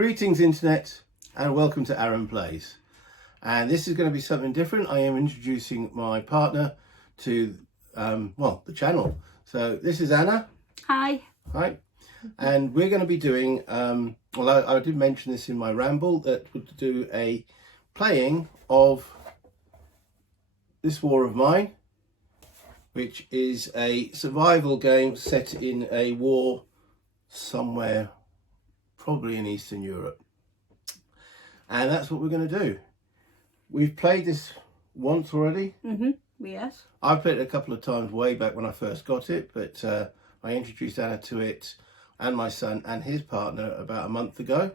Greetings Internet and welcome to Aaron Plays. And this is going to be something different. I am introducing my partner to the channel. So this is Anna. Hi. Hi. And we're going to be doing, I did mention this in my ramble, that we'll do a playing of This War of Mine, which is a survival game set in a war somewhere probably in Eastern Europe. And that's what we're going to do. We've played this once already. Yes. I played it a couple of times way back when I first got it, but I introduced Anna to it and my son and his partner about a month ago.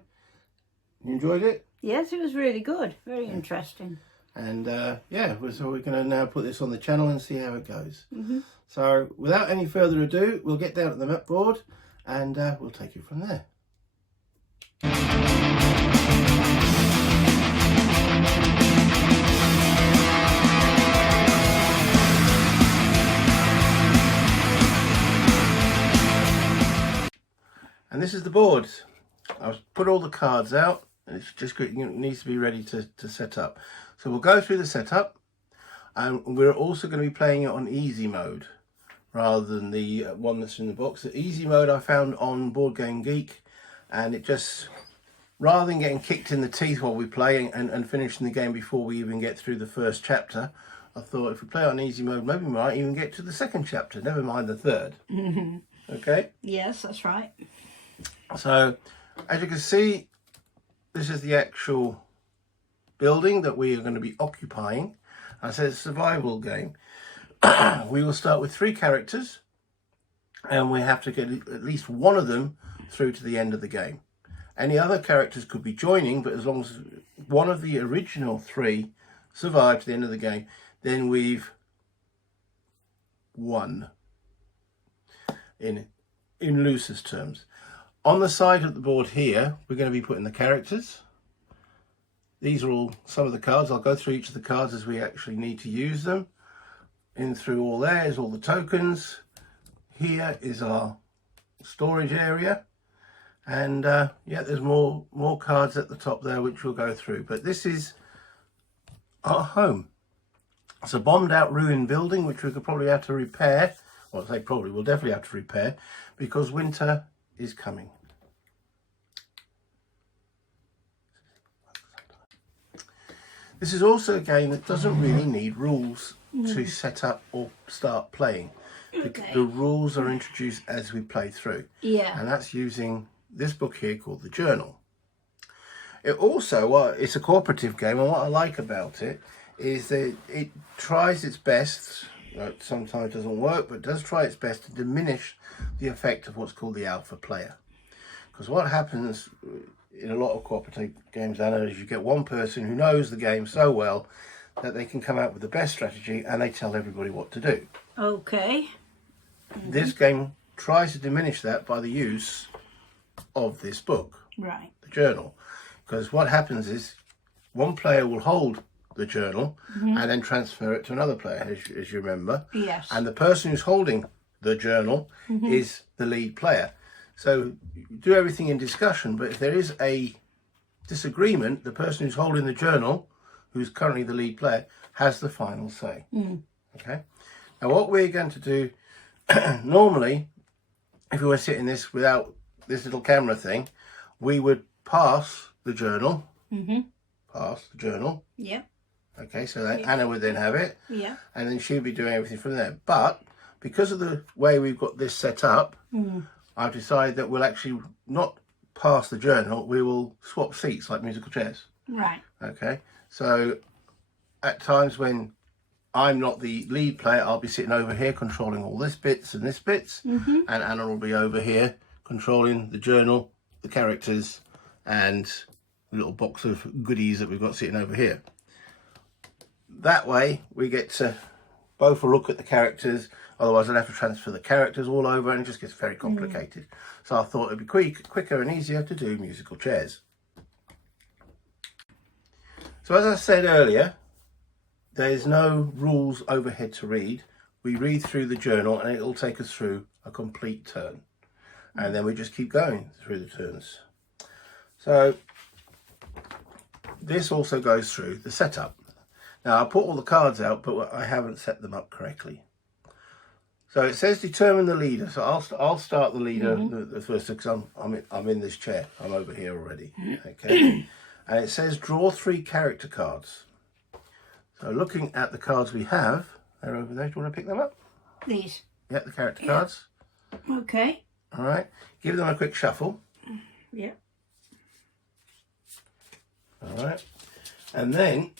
You enjoyed it? Yes, it was really good. Very interesting. And so we're going to now put this on the channel and see how it goes. So without any further ado, we'll get down to the map board and we'll take it from there. And this is the board. I've put all the cards out and it's just it needs to be ready to set up. So we'll go through the setup, and we're also going to be playing it on easy mode rather than the one that's in the box. The easy mode I found on Board Game Geek, and it just, rather than getting kicked in the teeth while we play and finishing the game before we even get through the first chapter, I thought if we play on easy mode, maybe we might even get to the second chapter, never mind the third. Okay? Yes, that's right. So, as you can see, this is the actual building that we are going to be occupying. I said it's a survival game. We will start with 3 characters, and we have to get at least one of them through to the end of the game. Any other characters could be joining, but as long as one of the original 3 survive to the end of the game, then we've won, in loosest terms. On the side of the board here, we're going to be putting the characters. These are all some of the cards. I'll go through each of the cards as we actually need to use them. In through all there is all the tokens. Here is our storage area. And there's more cards at the top there which we'll go through. But this is our home. It's a bombed out ruined building which we could probably have to repair. Well, I say probably, we'll definitely have to repair because winter is coming. This is also a game that doesn't really need rules to set up or start playing. Okay. The rules are introduced as we play through. Yeah. And that's using this book here called The Journal. It also, it's a cooperative game, and what I like about it is that it tries its best, sometimes it doesn't work, but does try its best to diminish the effect of what's called the alpha player. Because what happens in a lot of cooperative games, Anna, is you get one person who knows the game so well that they can come out with the best strategy and they tell everybody what to do. Okay. This game tries to diminish that by the use of this book, Right. The Journal. Because what happens is one player will hold the journal and then transfer it to another player, as you remember. Yes. And the person who's holding the journal is the lead player. So you do everything in discussion, but if there is a disagreement, the person who's holding the journal, who's currently the lead player, has the final say. Okay. Now what we're going to do, normally, if we were sitting this without this little camera thing, we would pass the journal. Pass the journal. Yeah. Okay, so that Anna would then have it. Yeah. And then she'd be doing everything from there. But because of the way we've got this set up, I've decided that we'll actually not pass the journal, we will swap seats like musical chairs. Right. Okay, so at times when I'm not the lead player, I'll be sitting over here controlling all this bits and this bits, and Anna will be over here controlling the journal, the characters, and the little box of goodies that we've got sitting over here. That way we get to both look at the characters, otherwise I'd have to transfer the characters all over and it just gets very complicated. So I thought it'd be quicker and easier to do musical chairs. So as I said earlier, there's no rules overhead to read. We read through the journal and it'll take us through a complete turn. And then we just keep going through the turns. So this also goes through the setup. Now I put all the cards out, but I haven't set them up correctly. So it says determine the leader. So I'll start the leader the first, because I'm in this chair. I'm over here already. Okay, and it says draw 3 character cards. So looking at the cards we have, they're over there. Do you want to pick them up? These. Yeah, the character cards. Okay. All right. Give them a quick shuffle. Yeah. All right. And then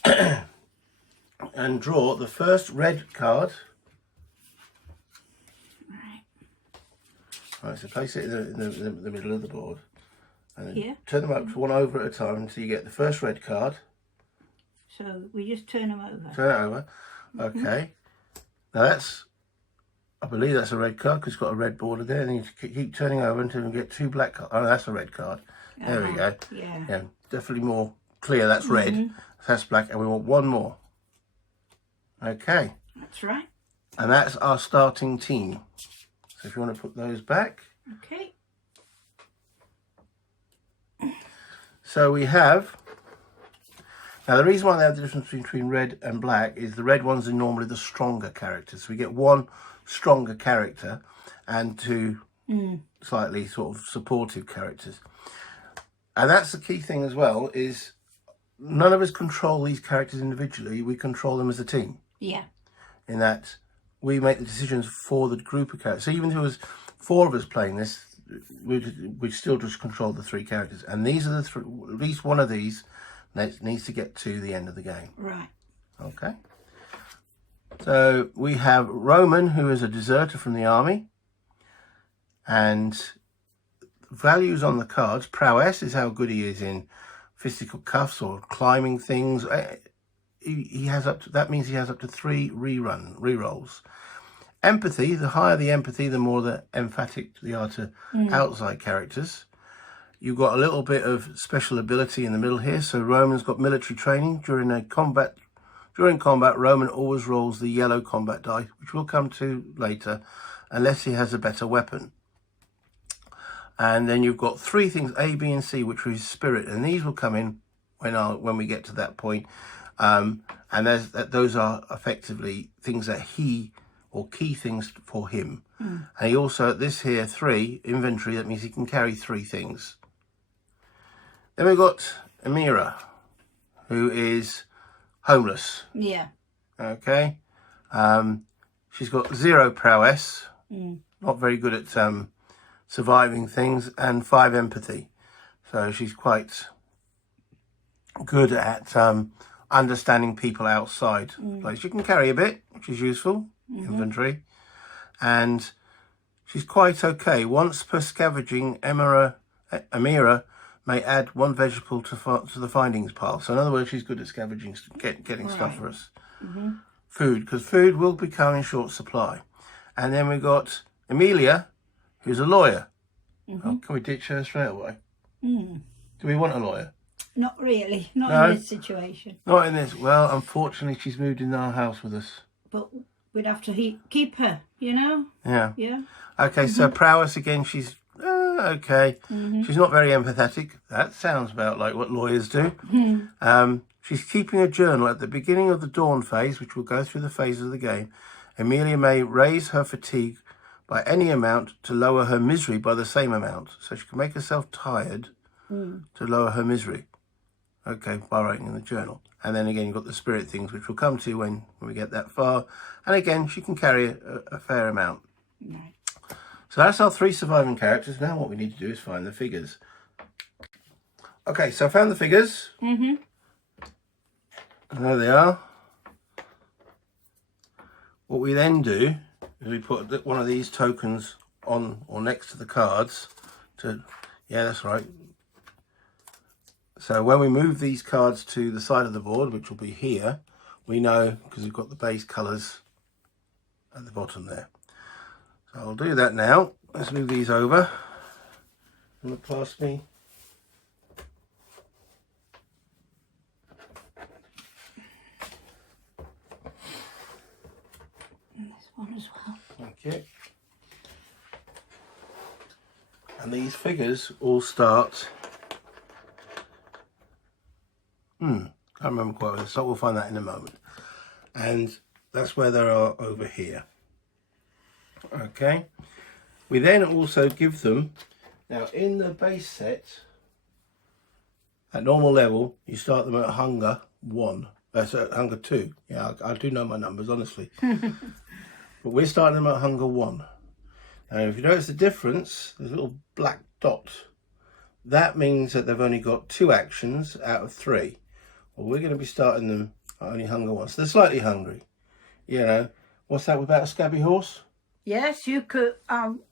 and draw the first red card. All right, so place it in the middle of the board. And then turn them up to one over at a time until you get the first red card. So we just turn them over. Turn it over. Okay. Now that's, I believe that's a red card because it's got a red border there. And then you keep turning over until you get 2 black cards. Oh, that's a red card. There we go. Yeah. Definitely more clear. That's red. That's black. And we want 1 more. Okay. That's right. And that's our starting team. So if you want to put those back. Okay. So we have, now the reason why they have the difference between red and black is the red ones are normally the stronger characters. So we get 1 stronger character and 2 slightly sort of supportive characters. And that's the key thing as well, is none of us control these characters individually. We control them as a team. Yeah. In that we make the decisions for the group of characters. So even if there was 4 of us playing this, we still just control the 3 characters. And these are the 3, at least one of these needs to get to the end of the game. Right. Okay. So we have Roman, who is a deserter from the army. And values on the cards. Prowess is how good he is in physical cuffs or climbing things. He has up to, that means he has up to 3 re-rolls. Empathy, the higher the empathy, the more the emphatic they are to outside characters. You've got a little bit of special ability in the middle here. So Roman's got military training. During combat, Roman always rolls the yellow combat die, which we'll come to later, unless he has a better weapon. And then you've got 3 things, A, B, and C, which is spirit, and these will come in when we get to that point. And those are effectively things that he, or key things for him. And he also, this here, 3, inventory, that means he can carry 3 things. Then we've got Amira, who is homeless. Yeah. Okay. She's got 0 prowess, not very good at surviving things, and 5 empathy. So she's quite good at understanding people outside the place. She can carry a bit, which is useful, inventory. And she's quite okay. Once per scavenging, Amira may add 1 vegetable to the findings pile. So in other words, she's good at scavenging, getting stuff for us. Food, because food will become in short supply. And then we've got Amelia, who's a lawyer. Oh, can we ditch her straight away? Do we want a lawyer? Not really. Not in this situation. Not in this. Well, unfortunately, she's moved in our house with us. But we'd have to keep her, you know? Yeah. Yeah. Okay, so prowess again, she's okay. She's not very empathetic. That sounds about like what lawyers do. She's keeping a journal at the beginning of the dawn phase, which will go through the phases of the game. Amelia may raise her fatigue by any amount to lower her misery by the same amount. So she can make herself tired to lower her misery. Okay, by writing in the journal. And then again, you've got the spirit things, which we'll come to when we get that far. And again, she can carry a fair amount. Right. So that's our 3 surviving characters. Now what we need to do is find the figures. Okay, so I found the figures. And there they are. What we then do is we put one of these tokens on or next to the cards to, yeah, that's right. So when we move these cards to the side of the board, which will be here, we know, because we've got the base colours at the bottom there. So I'll do that now. Let's move these over. Look past me. And this one as well. Okay. And these figures all start Can't remember quite well, so we'll find that in a moment. And that's where they are over here. Okay. We then also give them, now in the base set, at normal level, you start them at hunger 1. That's at hunger 2. Yeah, I do know my numbers, honestly. But we're starting them at hunger 1. Now, if you notice the difference, there's a little black dot. That means that they've only got 2 actions out of 3. Well, we're going to be starting them at only hunger 1. So they're slightly hungry. You know, what's that about a scabby horse? Yes, you could.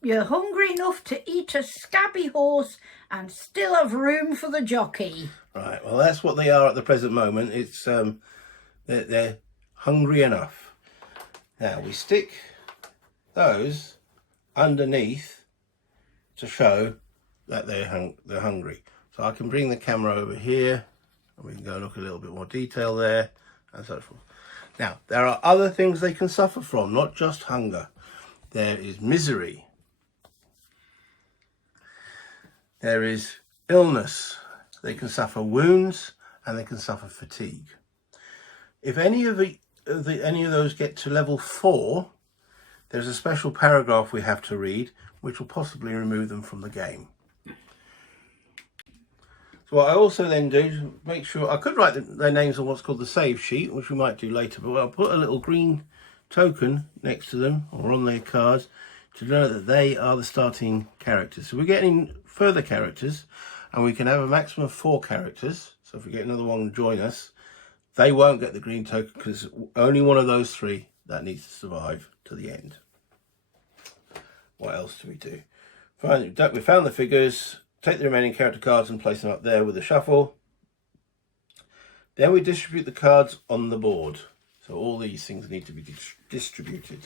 You're hungry enough to eat a scabby horse and still have room for the jockey. Right. Well, that's what they are at the present moment. It's they're hungry enough. Now we stick those underneath to show that they're hungry. So I can bring the camera over here, and we can go look a little bit more detail there, and so forth. Now there are other things they can suffer from, not just hunger. There is misery. There is illness. They can suffer wounds, and they can suffer fatigue. If any of those get to level 4, there's a special paragraph we have to read, which will possibly remove them from the game. So what I also then do is make sure, I could write their names on what's called the save sheet, which we might do later, but I'll put a little green token next to them or on their cards to know that they are the starting characters. So we're getting further characters, and we can have a maximum of 4 characters. So if we get another one to join us, they won't get the green token because only one of those 3 that needs to survive to the end. What else do we do? We found the figures, take the remaining character cards and place them up there with a shuffle. Then we distribute the cards on the board. So all these things need to be distributed.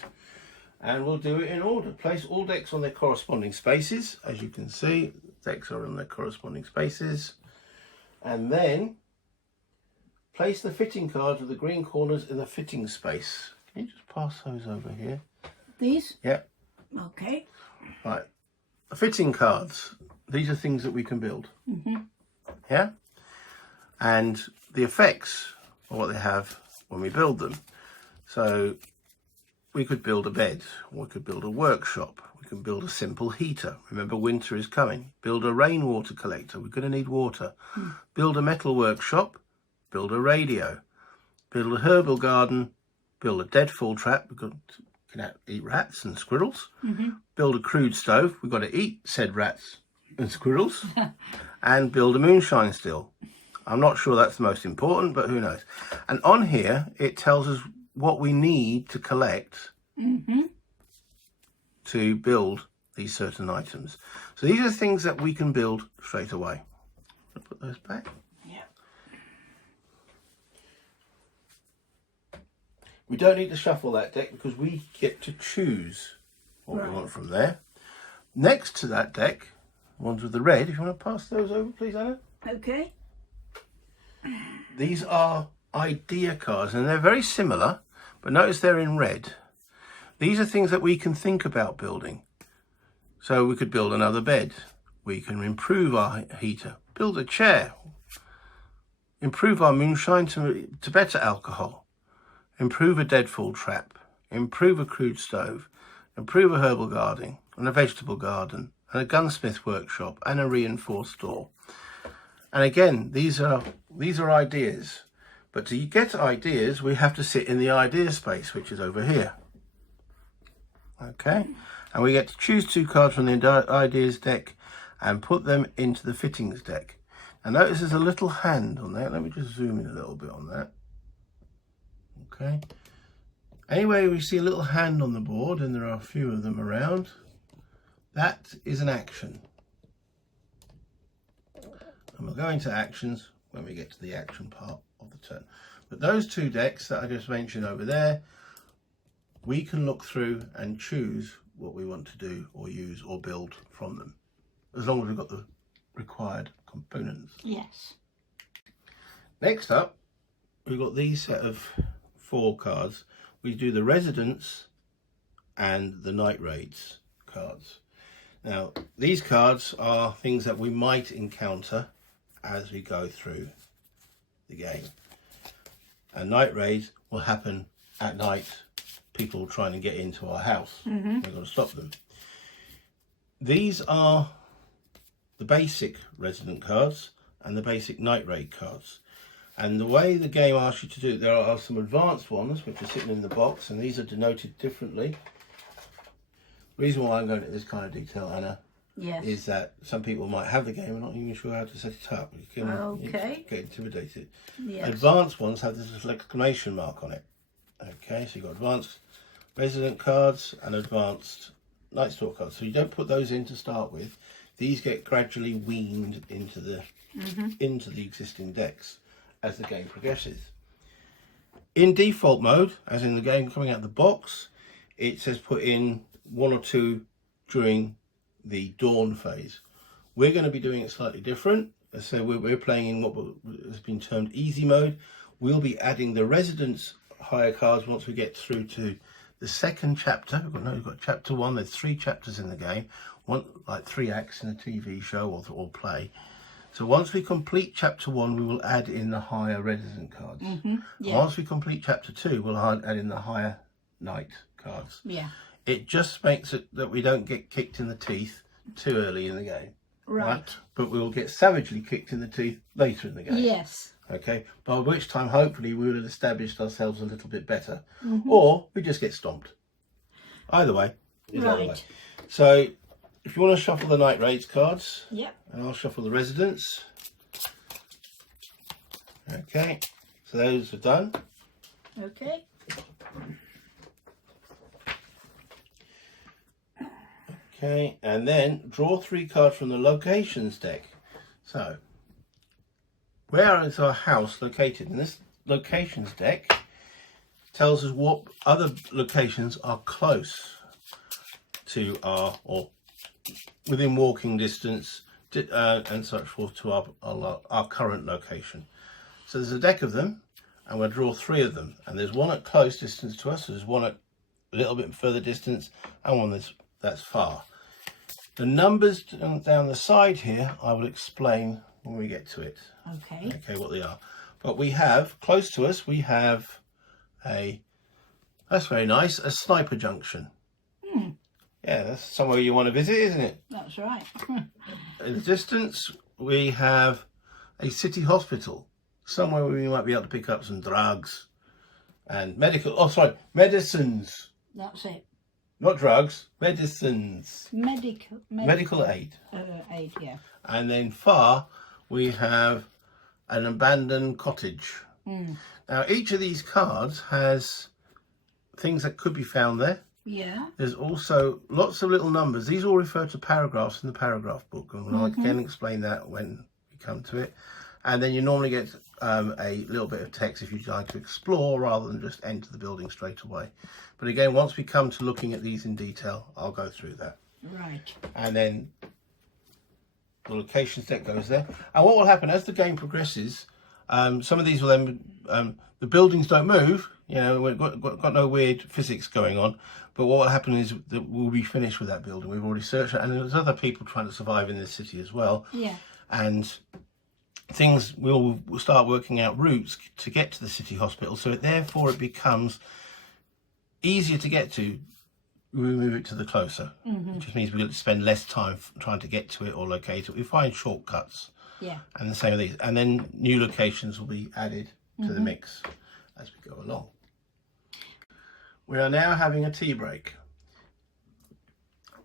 And we'll do it in order. Place all decks on their corresponding spaces. As you can see, decks are on their corresponding spaces. And then place the fitting cards with the green corners in the fitting space. Can you just pass those over here? These? Yeah. Okay. Right. The fitting cards. These are things that we can build. Yeah? And the effects are what they have when we build them. So we could build a bed, or we could build a workshop, we can build a simple heater. Remember, winter is coming. Build a rainwater collector, we're going to need water. Build a metal workshop, build a radio, build a herbal garden, build a deadfall trap, we've got to eat rats and squirrels. Build a crude stove, we've got to eat said rats and squirrels. And build a moonshine still. I'm not sure that's the most important, but who knows. And on here, it tells us what we need to collect to build these certain items. So these are things that we can build straight away. I'll put those back. Yeah. We don't need to shuffle that deck because we get to choose what we want from there. Next to that deck, ones with the red, if you want to pass those over, please, Anna. Okay. These are idea cards, and they're very similar, but notice they're in red. These are things that we can think about building. So we could build another bed. We can improve our heater, build a chair, improve our moonshine to better alcohol, improve a deadfall trap, improve a crude stove, improve a herbal garden and a vegetable garden, and a gunsmith workshop, and a reinforced door. And again, these are ideas. But to get ideas, we have to sit in the idea space, which is over here. Okay? And we get to choose 2 cards from the ideas deck and put them into the fittings deck. And notice there's a little hand on there. Let me just zoom in a little bit on that. Okay? Anyway, we see a little hand on the board, and there are a few of them around. That is an action. And we'll go into actions when we get to the action part of the turn. But those 2 decks that I just mentioned over there, we can look through and choose what we want to do or use or build from them, as long as we've got the required components. Yes. Next up, we've got these set of 4 cards. We do the residents and the night raids cards. Now, these cards are things that we might encounter as we go through the game. And night raids will happen at night. People trying to get into our house. We've got to stop them. These are the basic resident cards and the basic night raid cards. And the way the game asks you to do it, there are some advanced ones which are sitting in the box, and these are denoted differently. The reason why I'm going into this kind of detail, Anna, Yes. is that some people might have the game and not even sure how to set it up. You can Okay. get intimidated. Yes. Advanced ones have this little exclamation mark on it. Okay, so you've got advanced resident cards and advanced Night Stalker cards. So you don't put those in to start with. These get gradually weaned into the existing decks as the game progresses. In default mode, as in the game coming out of the box, it says put in 1 or 2 during the dawn phase. We're going to be doing it slightly different. So we're playing in what has been termed easy mode. We'll be adding the residence hire cards once we get through to the second chapter. We've got chapter 1. There's 3 chapters in the game, one like 3 acts in a TV show or play. So once we complete chapter 1, we will add in the higher resident cards. Yeah. Once we complete chapter 2, we'll add in the higher night cards. Yeah. It just makes it that we don't get kicked in the teeth too early in the game. Right. But we will get savagely kicked in the teeth later in the game. Yes. Okay, by which time hopefully we will have established ourselves a little bit better. Or we just get stomped. Either way is either way. Right. So if you want to shuffle the night raids cards, Yep. and I'll shuffle the residents. Okay, so those are done. Okay. Okay, and then draw 3 cards from the locations deck. So, where is our house located? And this locations deck tells us what other locations are close to our, or within walking distance and such forth to our current location. So there's a deck of them, and we'll draw 3 of them. And there's one at close distance to us, there's one at a little bit further distance, and one that's far. The numbers down the side here, I will explain when we get to it. Okay. Okay, what they are. But we have, close to us, we have that's very nice, a sniper junction. Yeah, that's somewhere you want to visit, isn't it? That's right. In the distance, we have a city hospital, somewhere where we might be able to pick up some drugs and medicines. That's it. Not drugs, medicines. Medical Aid. aid, yeah. And then far, we have an abandoned cottage. Now, each of these cards has things that could be found there. Yeah. There's also lots of little numbers. These all refer to paragraphs in the paragraph book, and I can explain that when we come to it. And then you normally get a little bit of text if you'd like to explore rather than just enter the building straight away. But again, once we come to looking at these in detail, I'll go through that. Right. And then the locations deck goes there. And what will happen as the game progresses, some of these will then, the buildings don't move, you know, we've got no weird physics going on. But what will happen is that we'll be finished with that building. We've already searched it, and there's other people trying to survive in this city as well. Yeah. And things will start working out routes to get to the city hospital. So therefore it becomes easier to get to. We move it to the closer, which just means we'll spend less time trying to get to it or locate it. We find shortcuts. Yeah. And the same with these. And then new locations will be added to the mix as we go along. We are now having a tea break.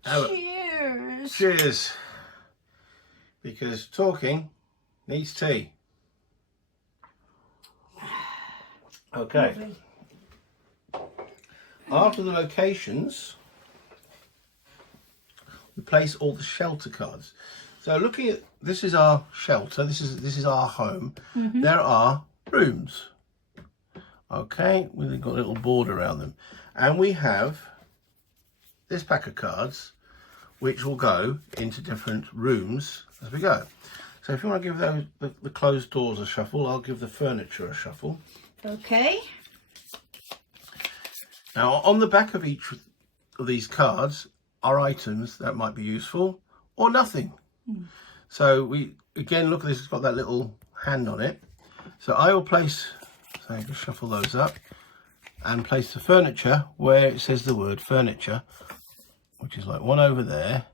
Cheers. Cheers. Because talking needs tea. Okay. Lovely. After the locations, we place all the shelter cards. So looking at, this is our shelter, this is our home. There are rooms. Okay, we've got a little board around them. And we have this pack of cards which will go into different rooms as we go. So if you want to give those the closed doors a shuffle, I'll give the furniture a shuffle. Okay. Now on the back of each of these cards are items that might be useful or nothing. So we again look at this, it's got that little hand on it. So I will place, so just shuffle those up and place the furniture where it says the word furniture, which is like one over there.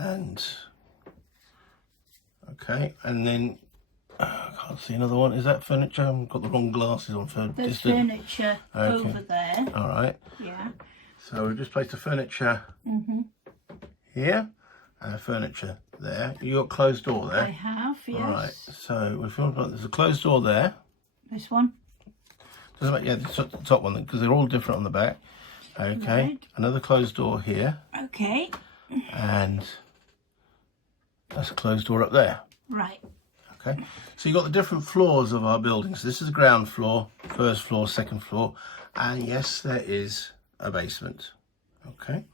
And okay, and then I can't see another one. Is that furniture? I've got the wrong glasses on for There's distance. furniture Okay. over there. All right. Yeah. So we've just placed the furniture here and the furniture there. You got a closed door there. I have, yes. All right. So if you want to, there's a closed door there. This one. Doesn't matter. Yeah, the top one because they're all different on the back. Okay. Right. Another closed door here, Okay. and that's a closed door up there. Right. Okay. So you've got the different floors of our buildings. This is the ground floor, first floor, second floor, and yes, there is a basement. Okay.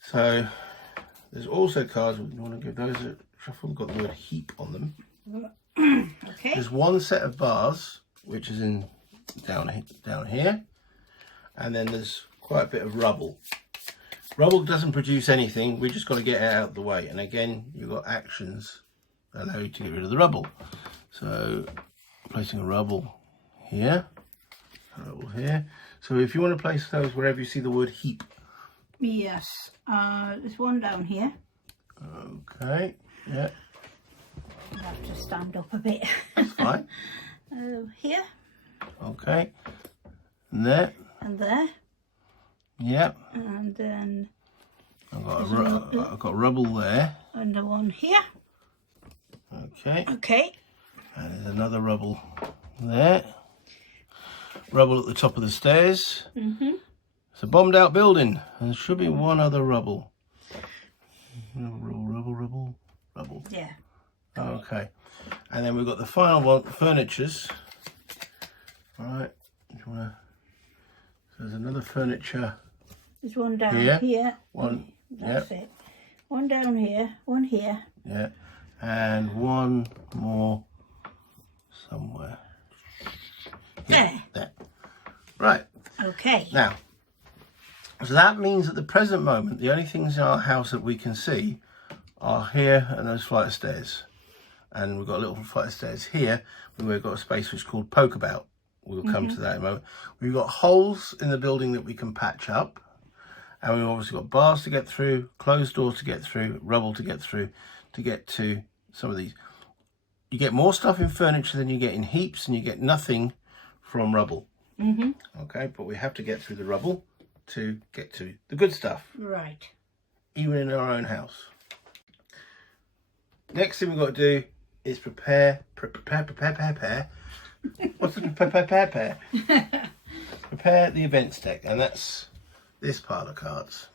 So there's also cards. You want to give those a shuffle. Got the word heap on them. Okay. There's one set of bars which is in down here, and then there's quite a bit of rubble. Rubble doesn't produce anything. We just got to get it out of the way. And again, you've got actions that allow you to get rid of the rubble. So placing a rubble here, a rubble here. So if you want to place those wherever you see the word heap. Yes. There's one down here. Okay. Yeah, I'll have to stand up a bit. that's fine. Here Okay. And there. and there. Yeah. And then I've got rubble there. another one here. Okay. Okay. And there's another rubble there. Rubble at the top of the stairs. It's a bombed out building. And there should be one other rubble. Rubble. Yeah. Okay. And then we've got the final one, furnitures. All right. Do you wanna... So there's another furniture. There's one down Here. here. One. That's it. One down here. One here. Yeah. And one more somewhere. There. There. Right. Okay. Now, so that means at the present moment, the only things in our house that we can see are here and those flight of stairs. And we've got a little flight of stairs here. We've got a space which is called pokeabout. We'll come to that in a moment. We've got holes in the building that we can patch up. And we've obviously got bars to get through, closed doors to get through, rubble to get through, to get to some of these. You get more stuff in furniture than you get in heaps, and you get nothing from rubble. Okay, but we have to get through the rubble to get to the good stuff, Right. even in our own house. Next thing we've got to do is prepare. What's the prepare? Prepare the events deck, and that's this pile of cards.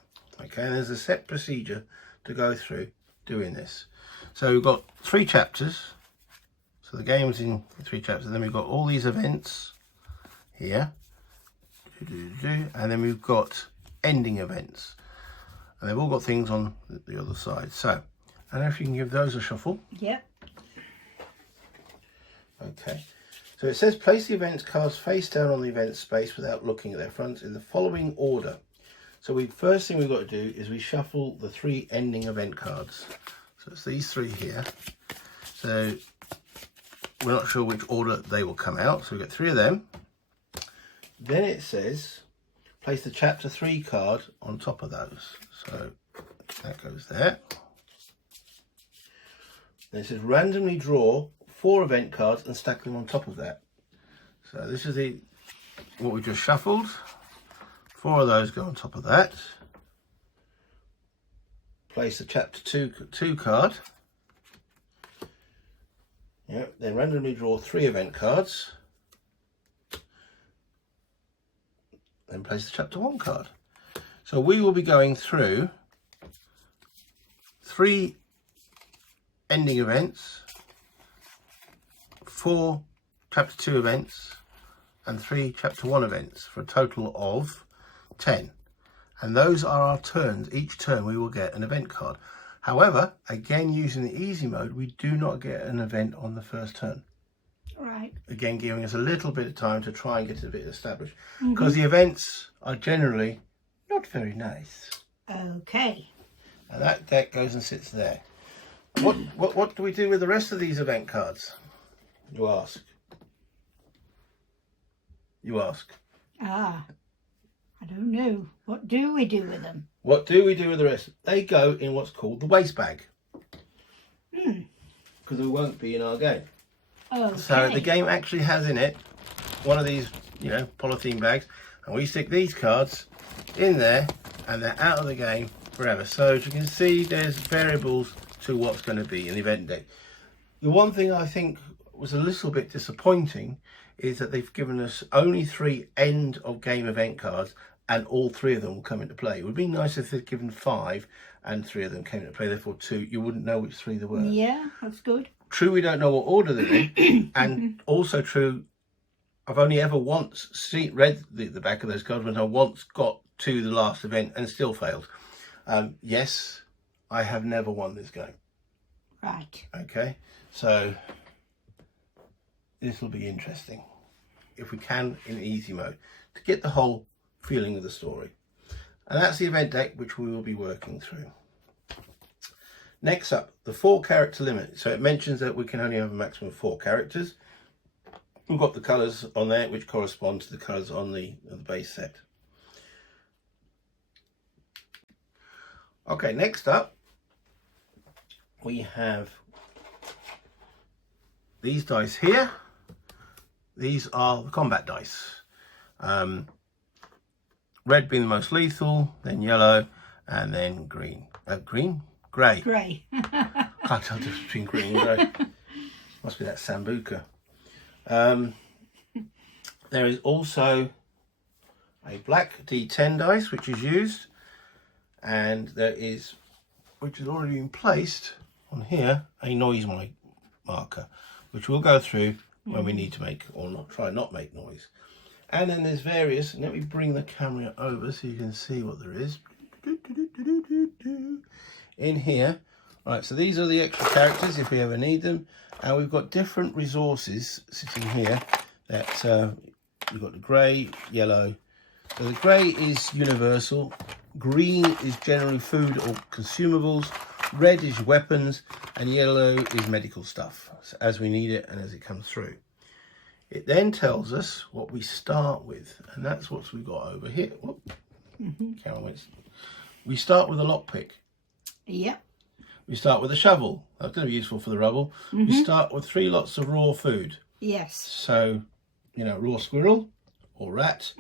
Okay, and there's a set procedure to go through doing this. So we've got 3 chapters. So the game's in 3 chapters. Then we've got all these events here. And then we've got ending events. And they've all got things on the other side. So, I don't know if you can give those a shuffle. Yep. Okay. So it says place the events cards face down on the event space without looking at their fronts in the following order. So first thing we've got to do is we shuffle the 3 ending event cards. So it's these 3 here. So we're not sure which order they will come out. So we've got 3 of them. Then it says place the chapter 3 card on top of those. So that goes there. Then it says randomly draw 4 event cards and stack them on top of that. So this is what we just shuffled. 4 of those go on top of that. Place the chapter 2 card. Yep. Then randomly draw 3 event cards. Then place the chapter 1 card. So we will be going through 3 ending events, 4 chapter 2 events, and 3 chapter 1 events for a total of 10. And those are our turns. Each turn we will get an event card. However, again using the easy mode, we do not get an event on the first turn. Right. Again, giving us a little bit of time to try and get it a bit established. Because the events are generally not very nice. Okay. And that deck goes and sits there. What do we do with the rest of these event cards? You ask. You ask. Ah, I don't know. What do we do with them? What do we do with the rest? They go in what's called the waste bag. Because they won't be in our game. Okay. So the game actually has in it one of these, polythene bags, and we stick these cards in there, and they're out of the game forever. So as you can see, there's variables to what's going to be in the event deck. The one thing I think was a little bit disappointing is that they've given us only 3 end of game event cards, and all 3 of them will come into play. It would be nice if they'd given 5 and 3 of them came into play, therefore 2. You wouldn't know which 3 there were. Yeah, that's good. True, we don't know what order they're in, and also true, I've only ever once read the back of those cards when I once got to the last event and still failed. Yes, I have never won this game. Right. Okay, so this will be interesting if we can in easy mode to get the whole feeling of the story. And that's the event deck which we will be working through. Next up, the 4 character limit. So it mentions that we can only have a maximum of 4 characters. We've got the colours on there which correspond to the colours on the base set. Okay, next up we have these dice here. These are the combat dice. Red being the most lethal, then yellow, and then green. Grey. Grey. Can't tell the difference between green and grey. Must be that Sambuca. There is also a black D10 dice which is used, and there is, which has already been placed on here, a noise marker, which we'll go through when we need to make or not try not make noise. And then there's various, let me bring the camera over so you can see what there is in here. Right, so these are the extra characters if we ever need them, and we've got different resources sitting here that we've got the grey, yellow. So the grey is universal, green is generally food or consumables, red is weapons, and yellow is medical stuff, so as we need it and as it comes through. It then tells us what we start with, and that's what we've got over here. We start with a lockpick. Yep. We start with a shovel. That's going to be useful for the rubble. We start with 3 lots of raw food. Yes. So, raw squirrel or rat,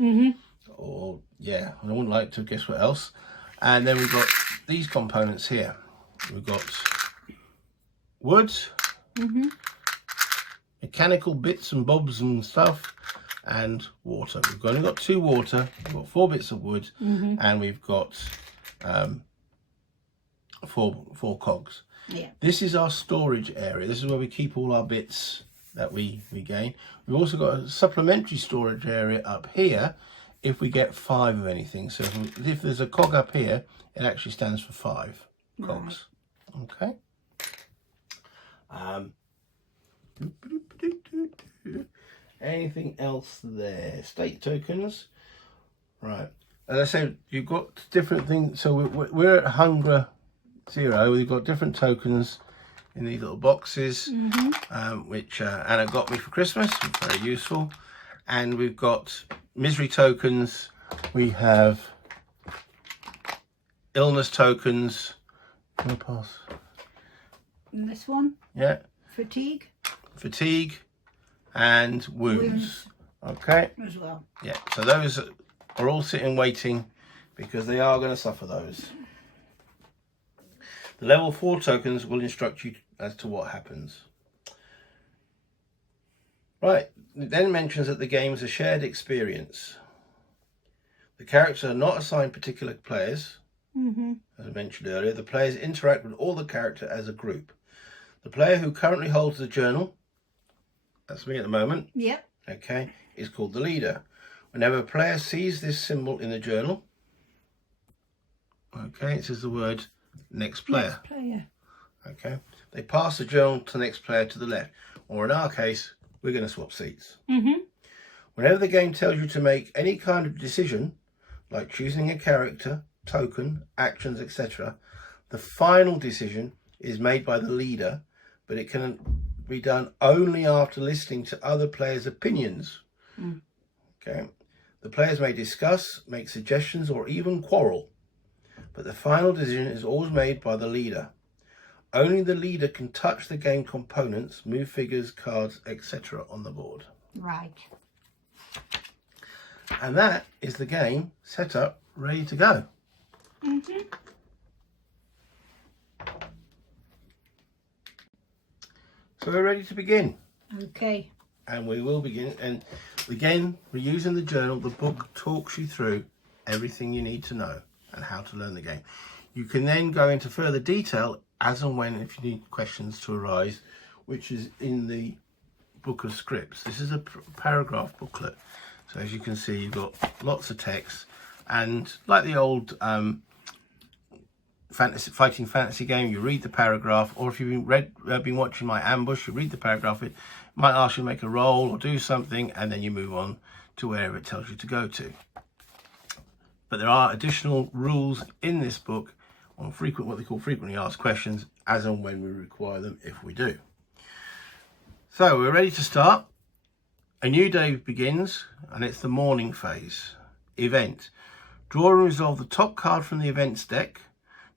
or I wouldn't like to guess what else. And then we've got these components here. We've got wood, mechanical bits and bobs and stuff, and water. We've only got 2 water, we've got 4 bits of wood, and we've got 4 cogs. Yeah. This is our storage area. This is where we keep all our bits that we gain. We've also got a supplementary storage area up here if we get 5 of anything. So if there's a cog up here, it actually stands for 5 cogs. Right. Okay. Anything else there? State tokens. Right. As I said, you've got different things. So we're at Hunger 0. We've got different tokens in these little boxes, which Anna got me for Christmas. Very useful. And we've got misery tokens. We have illness tokens. Can I pass? And this one? Yeah. Fatigue. Fatigue and wounds. Okay. As well. Yeah. So those are all sitting waiting because they are going to suffer those. The level 4 tokens will instruct you as to what happens. Right. It then mentions that the game is a shared experience. The characters are not assigned particular players. As I mentioned earlier, the players interact with all the character as a group. The player who currently holds the journal, that's me at the moment, Yep. okay, is called the leader. Whenever a player sees this symbol in the journal, okay, it says the word next player. Next player. Okay, they pass the journal to the next player to the left, or in our case, we're going to swap seats. Whenever the game tells you to make any kind of decision, like choosing a character, token, actions, etc., the final decision is made by the leader, but it can be done only after listening to other players' opinions. Okay. The players may discuss, make suggestions, or even quarrel, but the final decision is always made by the leader. Only the leader can touch the game components, move figures, cards, etc. on the board. Right. And that is the game set up, ready to go. So we're ready to begin. Okay. And we will begin. And again, we're using the journal. The book talks you through everything you need to know and how to learn the game. You can then go into further detail as and when, if you need questions to arise, which is in the book of scripts. This is a paragraph booklet. So as you can see, you've got lots of text. And like the old fighting fantasy game, you read the paragraph, or if you've been watching my ambush, you read the paragraph. It might ask you to make a roll or do something, and then you move on to wherever it tells you to go to. But there are additional rules in this book on what they call frequently asked questions, as and when we require them, if we do. So we're ready to start. A new day begins, and it's the morning phase. Event. Draw and resolve the top card from the events deck.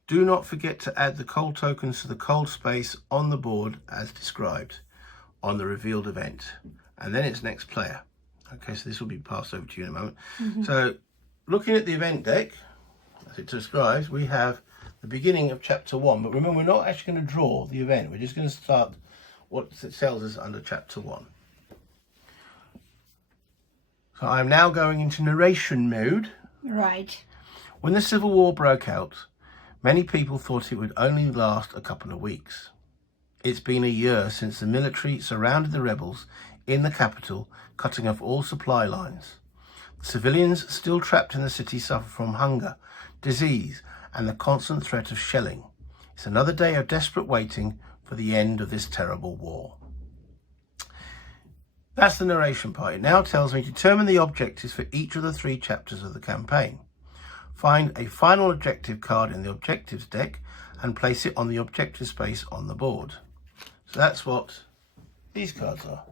Do not forget to add the cold tokens to the cold space on the board as described on the revealed event. And then it's next player. Okay, so this will be passed over to you in a moment. So looking at the event deck, as it describes, we have the beginning of chapter 1. But remember, we're not actually going to draw the event. We're just going to start what it tells us under chapter 1. So I'm now going into narration mode. Right. When the Civil War broke out, many people thought it would only last a couple of weeks. It's been a year since the military surrounded the rebels in the capital, cutting off all supply lines. Civilians still trapped in the city suffer from hunger, disease, and the constant threat of shelling. It's another day of desperate waiting for the end of this terrible war. That's the narration part. It now tells me to determine the objectives for each of the 3 chapters of the campaign. Find a final objective card in the objectives deck and place it on the objective space on the board. So that's what these cards are.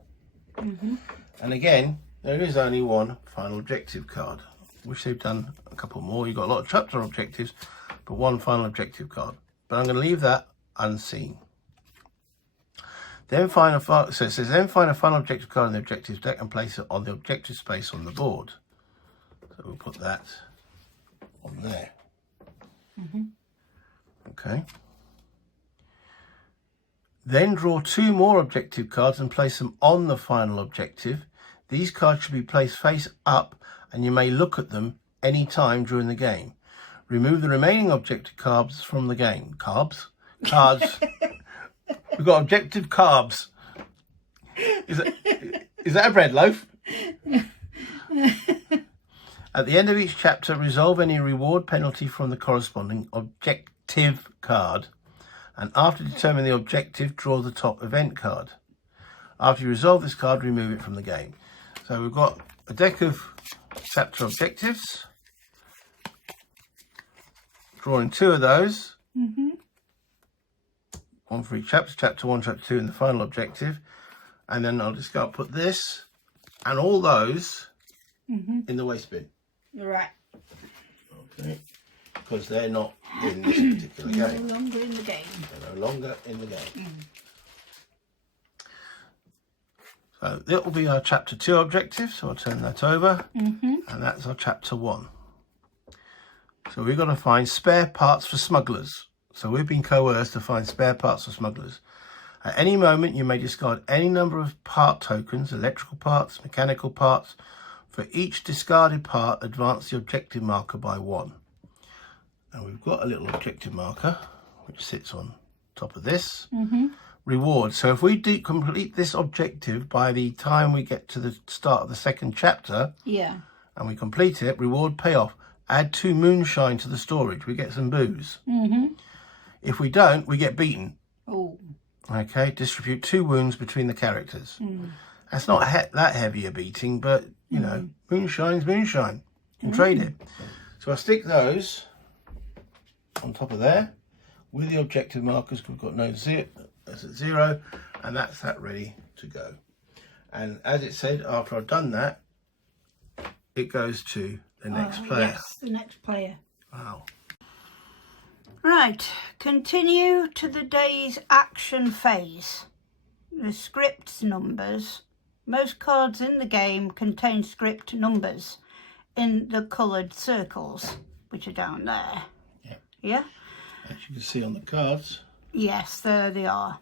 And again, there is only one final objective card. Wish they've done a couple more. You've got a lot of chapter objectives, but one final objective card. But I'm going to leave that unseen. Then find a final objective card in the objectives deck and place it on the objective space on the board. So we'll put that on there. Okay. Then draw 2 more objective cards and place them on the final objective. These cards should be placed face up, and you may look at them any time during the game. Remove the remaining objective cards from the game. Cards. We've got objective carbs. Is that a bread loaf? At the end of each chapter, resolve any reward penalty from the corresponding objective card. And after determining the objective, draw the top event card. After you resolve this card, remove it from the game. So we've got a deck of chapter objectives. Drawing 2 of those. One for each chapter, chapter 1, chapter 2, and the final objective. And then I'll just go put this and all those in the waste bin. Right. Okay. Because they're not in this particular game. No longer in the game. They're no longer in the game. So that will be our chapter 2 objective. So I'll turn that over. And that's our chapter 1. So we've got to find spare parts for smugglers. So we've been coerced to find spare parts for smugglers. At any moment, you may discard any number of part tokens, electrical parts, mechanical parts. For each discarded part, advance the objective marker by 1. And we've got a little objective marker, which sits on top of this. Reward. So if we complete this objective by the time we get to the start of the 2nd chapter, and we complete it, reward payoff. Add 2 moonshine to the storage. We get some booze. If we don't, we get beaten. Okay, distribute 2 wounds between the characters. That's not that heavy a beating, but, you know, moonshine's moonshine. You can trade it. So I stick those on top of there with the objective markers. We've got no That's at 0, and that's that ready to go. And as it said, after I've done that, it goes to the next player. Yes, the next player. Wow. Right, continue to the day's action phase. The script numbers. Most cards in the game contain script numbers in the coloured circles, which are down there. Yeah. Yeah? As you can see on the cards. Yes, there they are.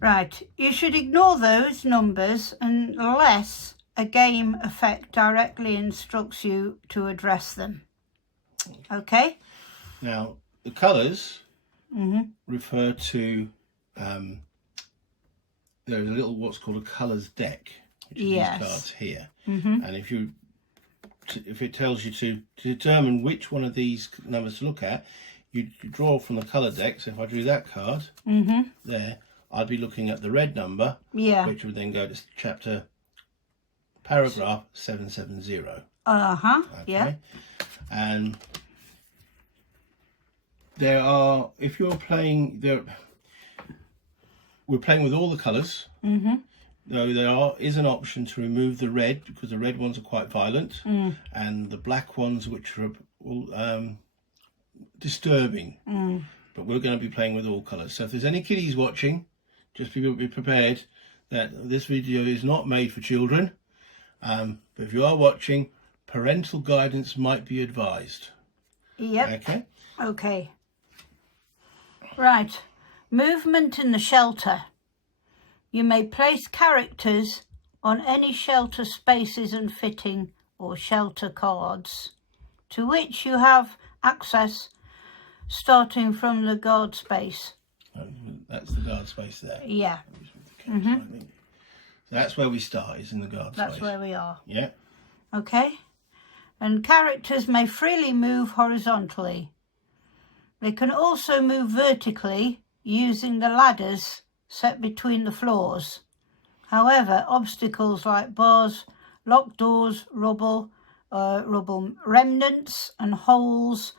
Right, you should ignore those numbers unless a game effect directly instructs you to address them. Okay? Now, the colours refer to, there's a little what's called a colours deck, which is Yes. these cards here. And if it tells you to determine which one of these numbers to look at, you draw from the colour deck. So if I drew that card there, I'd be looking at the red number, Yeah. which would then go to chapter paragraph 770. Uh-huh, Okay? yeah. And there are, if you're playing, we're playing with all the colours. Though there is an option to remove the red, because the red ones are quite violent, and the black ones, which are disturbing. But we're going to be playing with all colours. So if there's any kiddies watching, just be prepared that this video is not made for children. But if you are watching, parental guidance might be advised. Yep. Okay. Okay. Right. Movement in the shelter. You may place characters on any shelter spaces and fitting or shelter cards to which you have access starting from the guard space. That's the guard space there. Yeah, So that's where we start, is in the guard that's space. where we are. Yeah. Okay. And characters may freely move horizontally. They can also move vertically using the ladders set between the floors. However, obstacles like bars, locked doors, rubble remnants and holes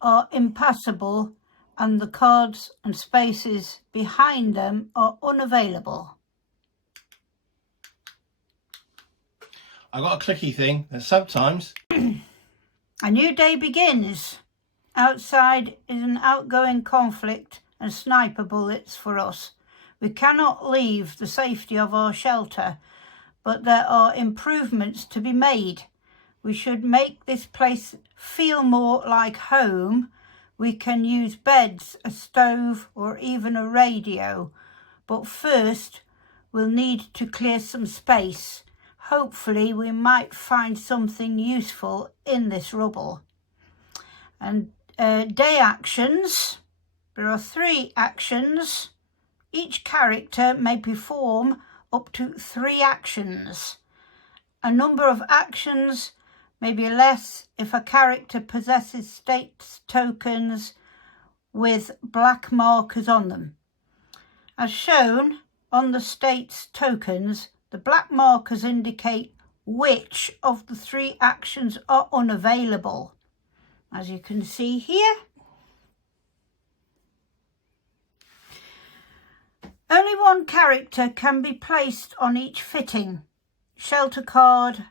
are impassable, and the cards and spaces behind them are unavailable. I got a clicky thing, and sometimes A new day begins. Outside is an outgoing conflict and sniper bullets for us. We cannot leave the safety of our shelter, but there are improvements to be made. We should make this place feel more like home. We can use beds, a stove, or even a radio. But first, we'll need to clear some space. Hopefully, we might find something useful in this rubble. And day actions. There are 3 actions. Each character may perform up to 3 actions. A number of actions may be less if a character possesses state tokens with black markers on them. As shown on the state's tokens, the black markers indicate which of the 3 actions are unavailable. As you can see here, only 1 character can be placed on each fitting, shelter card,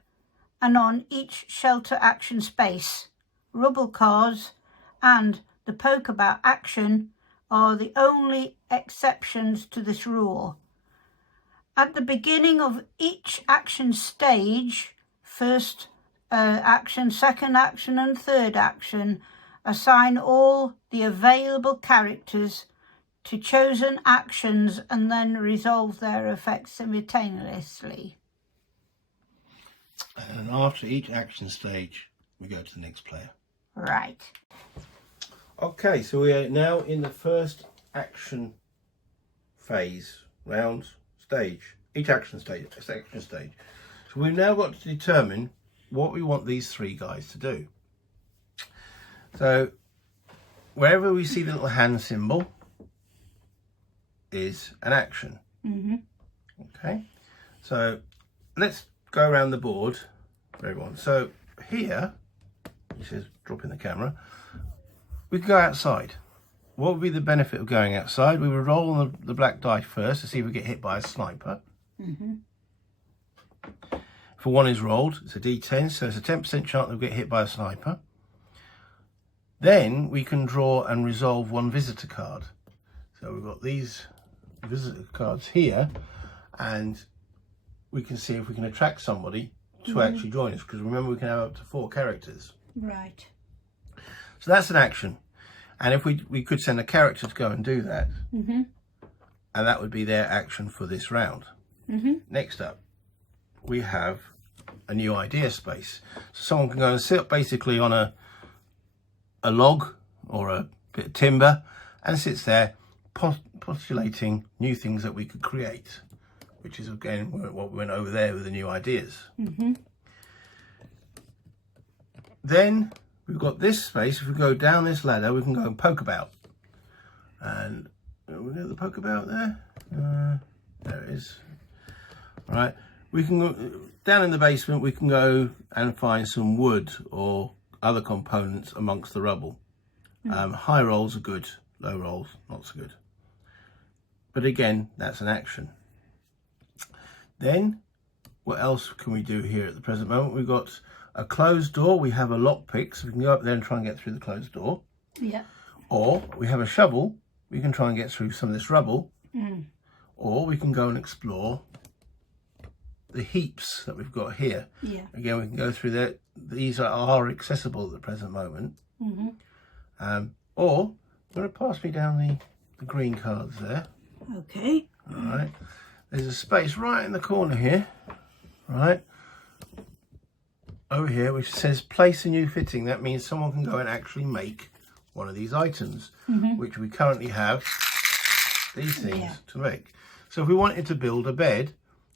and on each shelter action space. Rubble cards and the pokebat action are the only exceptions to this rule. At the beginning of each action stage, first action, second action and third action, assign all the available characters to chosen actions and then resolve their effects simultaneously. And after each action stage, we go to the next player. Right. Okay, so we are now in the first action phase, round, stage. Each action stage, section stage. So we've now got to determine what we want these 3 guys to do. So wherever we see the little hand symbol is an action. Okay, so let's go around the board for everyone. So here, he says, drop in the camera, we can go outside. what would be the benefit of going outside? We would roll the black die first to see if we get hit by a sniper. If a 1 is rolled, it's a D10, so it's a 10% chance that we'll get hit by a sniper. Then we can draw and resolve 1 visitor card. So we've got these visitor cards here, and we can see if we can attract somebody to actually join us, because remember we can have up to 4 characters. Right. So that's an action. And if we could send a character to go and do that, and that would be their action for this round. Next up, we have a new idea space. So someone can go and sit basically on a log or a bit of timber and sits there postulating new things that we could create, which is again what we went over there with the new ideas. Then we've got this space. If we go down this ladder, we can go and poke about. And we got the poke about there. There it is. All right. We can go down in the basement. We can go and find some wood or other components amongst the rubble. High rolls are good. Low rolls not so good. But again, that's an action. Then, what else can we do here at the present moment? We've got a closed door. We have a lockpick, so we can go up there and try and get through the closed door. Yeah. Or we have a shovel. We can try and get through some of this rubble. Or we can go and explore the heaps that we've got here. Yeah. Again, we can go through there. These are accessible at the present moment. Or, I'm going to pass me down the green cards there. Okay. All right. There's a space right in the corner here. Right. Over here, which says place a new fitting. That means someone can go and actually make one of these items, which we currently have these things to make. So if we wanted to build a bed,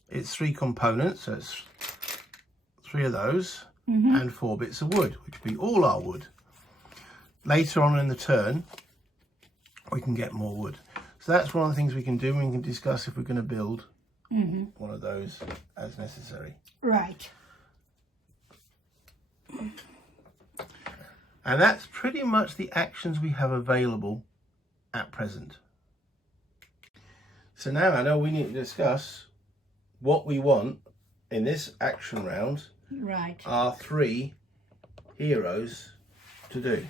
it's 3 components. So it's 3 of those and 4 bits of wood, which would be all our wood. Later on in the turn, we can get more wood. So that's one of the things we can do. We can discuss if we're going to build one of those as necessary. Right. And that's pretty much the actions we have available at present. So now I know we need to discuss what we want in this action round. Right. Are 3 heroes to do.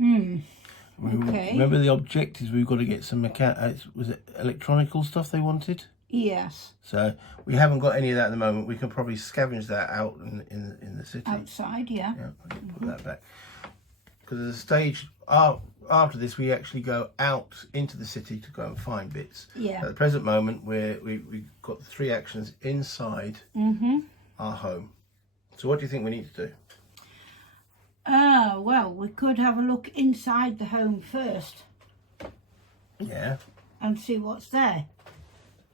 Okay. Remember the objectives, we've got to get some was it electronical stuff they wanted? Yes. So we haven't got any of that at the moment. We can probably scavenge that out in the city. Outside, yeah. Yeah, put that back. Because there's a stage after this, we actually go out into the city to go and find bits. Yeah. At the present moment, we've got the 3 actions inside our home. So what do you think we need to do? Well, we could have a look inside the home first Yeah. and see what's there.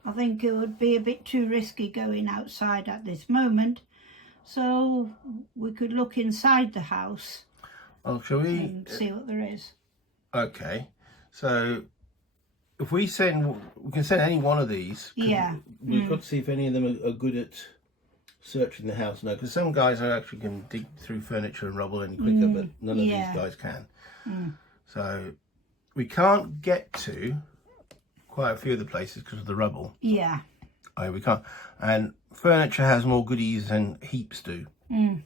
I think it would be a bit too risky going outside at this moment. So we could look inside the house Shall we? and see what there is. Okay. So if we can send any one of these. Yeah. We've got to see if any of them are good at searching the house now, because some guys actually can dig through furniture and rubble any quicker, but none of these guys can. So we can't get to quite a few of the places because of the rubble. Yeah. We can't. And furniture has more goodies than heaps do. We've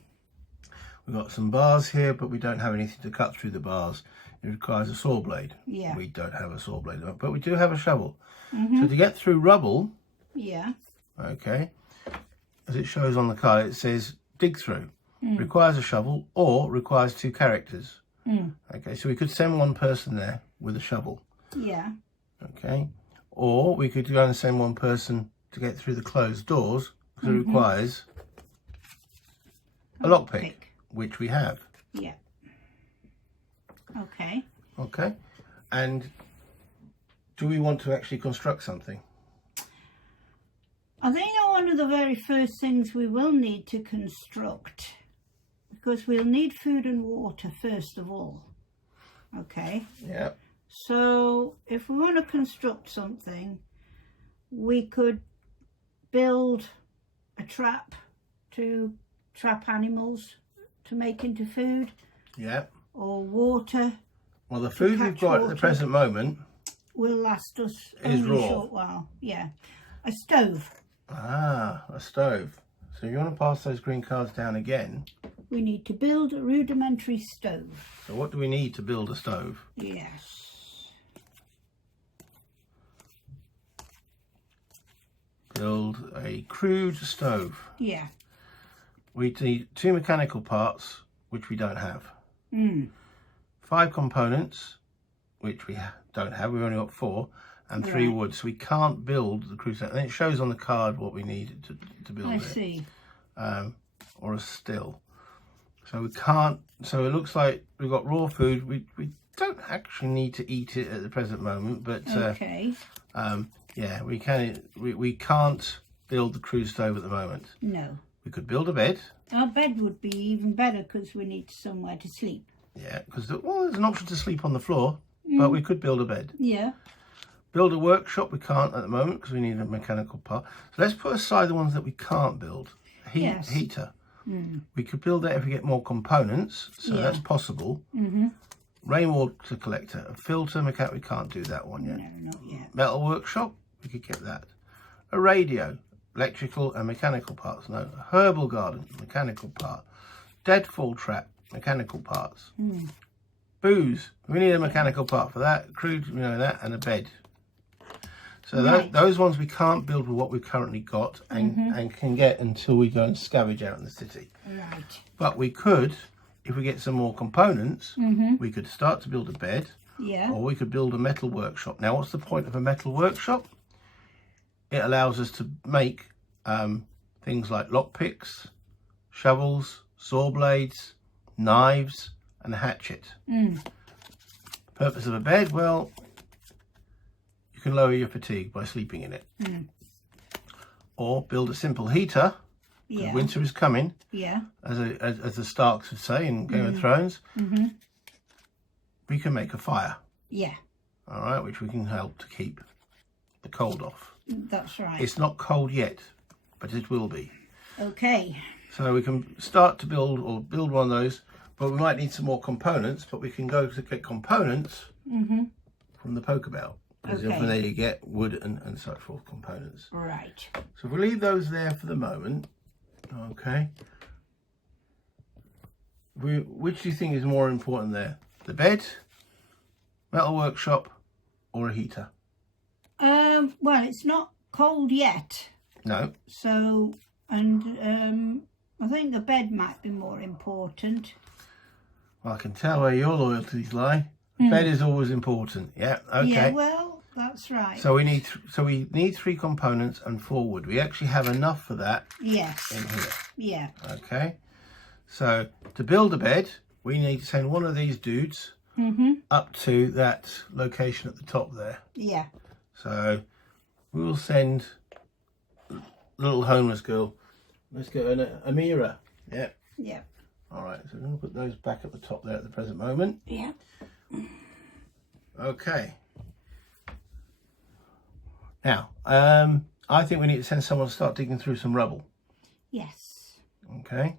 got some bars here, but we don't have anything to cut through the bars. It requires a saw blade. Yeah. We don't have a saw blade, but we do have a shovel. So to get through rubble, Yeah. okay, as it shows on the card, it says dig through. Requires a shovel or requires 2 characters. Okay, so we could send 1 person there with a shovel. Yeah. Okay, or we could go and send 1 person to get through the closed doors, because it requires a lockpick, which we have. Yeah. Okay. Okay, and do we want to actually construct something? I think one of the very first things we will need to construct, because we'll need food and water first of all. Okay. Yeah. So if we want to construct something, we could build a trap to trap animals to make into food, Yeah. or water Well, the food we've catch got at the water. present moment Will last us Is only raw. a short while. Yeah. A stove. a stove. So if you want to pass those green cards down again, We need to build a rudimentary stove. so what do we need to build a stove? Yes. Build a crude stove. Yeah. We need 2 mechanical parts, which we don't have. Mm. 5 components, which we don't have. We've only got 4, and 3 Right. wood. So we can't build the crude stove. And it shows on the card what we need to build I it. see. Or a still. So we can't. So it looks like we've got raw food. We don't actually need to eat it at the present moment, but Okay. yeah, we can't build the crude stove at the moment. No. We could build a bed. Our bed would be even better because we need somewhere to sleep. Yeah, because there's an option to sleep on the floor, but we could build a bed. Yeah. Build a workshop. We can't at the moment because we need a mechanical part. So let's put aside the ones that we can't build. Yes. Heater. We could build that if we get more components, so Yeah. that's possible. Rainwater collector, a filter, we can't do that one yet. No, not yet. Metal workshop, we could get that. A radio, electrical and mechanical parts, no. A herbal garden, mechanical part. Deadfall trap, mechanical parts. Booze, we need a mechanical part for that. Crude, that, and a bed. So Right. those ones we can't build with what we've currently got and can get until we go and scavenge out in the city. Right. But we could, if we get some more components, we could start to build a bed, Yeah. or we could build a metal workshop. Now, what's the point of a metal workshop? It allows us to make things like lockpicks, shovels, saw blades, knives, and a hatchet. Purpose of a bed? Well, you can lower your fatigue by sleeping in it. Or build a simple heater. Yeah. Winter is coming, Yeah. as the Starks would say in Game of Thrones. We can make a fire, Yeah. all right, which we can help to keep the cold off. That's right. It's not cold yet, but it will be. Okay. So we can start to build one of those, but we might need some more components, but we can go to get components from the poker belt. Because Okay. often there you get wood and such forth components. Right. So if we leave those there for the moment, okay. Which do you think is more important there? The bed, metal workshop, or a heater? Well, it's not cold yet, No. so and I think the bed might be more important. Well, I can tell where your loyalties lie. Bed is always important. Yeah. Okay. Yeah. Well, that's right. So we need 3 components and 4 wood. We actually have enough for that Yes. in here. Yeah. Okay. So to build a bed, we need to send one of these dudes up to that location at the top there. Yeah. So we will send little homeless girl. Let's go, Amira. Yeah. Yeah. All right. So we're going to put those back at the top there at the present moment. Yeah. Okay. Now, I think we need to send someone to start digging through some rubble. Yes. Okay.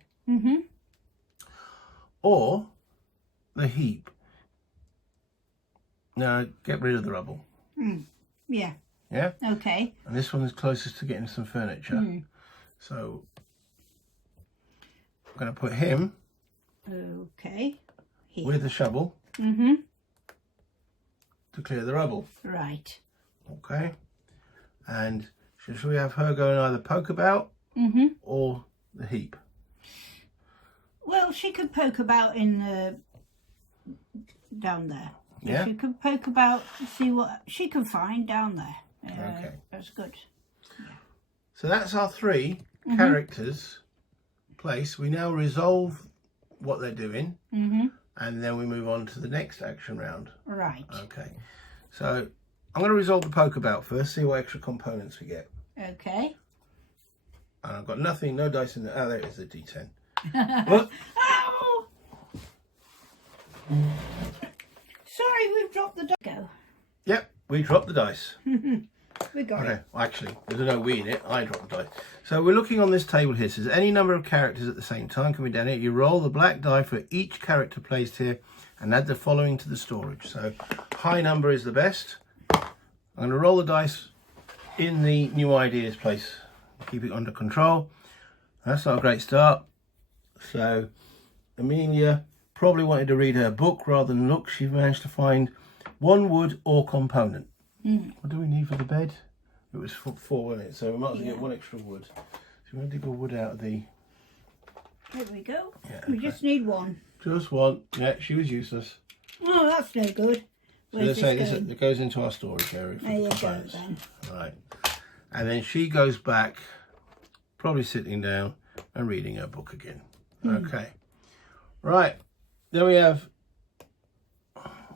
Or the heap. No, get rid of the rubble. Yeah. Yeah. Okay. And this one is closest to getting some furniture. So I'm going to put him Okay. Here. with a shovel to clear the rubble. Right. Okay. And should we have her go and either poke about or the heap? Well, she could poke about in the down there. Yeah? She could poke about, see what she can find down there. Okay. That's good. So that's our 3 characters place. We now resolve what they're doing and then we move on to the next action round. Right. Okay. So I'm going to resolve the poke about first, see what extra components we get. Okay. And I've got nothing, no dice in there. Oh, there it is, the D10. Look. Ow! Sorry, we've dropped the go. Yep, we dropped the dice. We got Okay, it. well, actually, there's no we in it. I dropped the dice. So we're looking on this table here. It says any number of characters at the same time can be done here. You roll the black die for each character placed here and add the following to the storage. So high number is the best. I'm going to roll the dice in the new ideas place. Keep it under control. That's not a great start. So Amelia probably wanted to read her book rather than look. She managed to find one wood or component. What do we need for the bed? It was 4, wasn't it? So we might as well get 1 extra wood. So we're going to dig a wood out of the... There we go. Yeah, We just need 1. Just 1. Yeah, she was useless. Oh, that's no good. So Where's let's say this this going? it goes into our storage area. For There you go components. then. Right. And then she goes back, probably sitting down and reading her book again. Okay. Right. Then we have,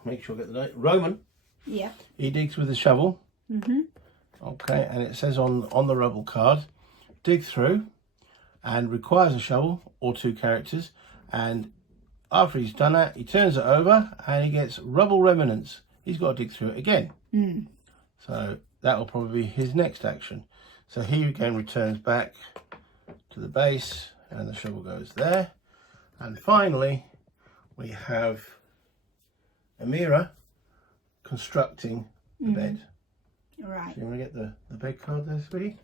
make sure I get the name, Roman. Yeah. He digs with a shovel. Okay, and it says on the rubble card, dig through, and requires a shovel or 2 characters. And after he's done that, he turns it over and he gets rubble remnants. He's got to dig through it again. So that will probably be his next action. So he again returns back to the base and the shovel goes there. And finally, we have Amira constructing the bed. Right. So you want to get the bed card there, sweetie?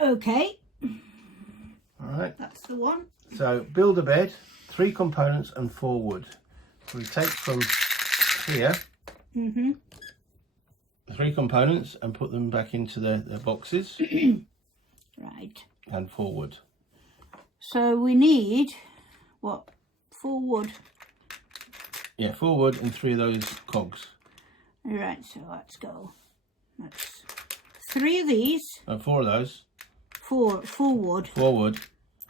Okay. All right. That's the one. So build a bed, 3 components and 4 wood. So we take from here 3 components and put them back into their boxes Right. and 4 wood. So we need, what, 4 wood? Yeah, 4 wood and 3 of those cogs. Right, so let's go. That's 3 of these, 4 of those, 4 wood, 4 wood,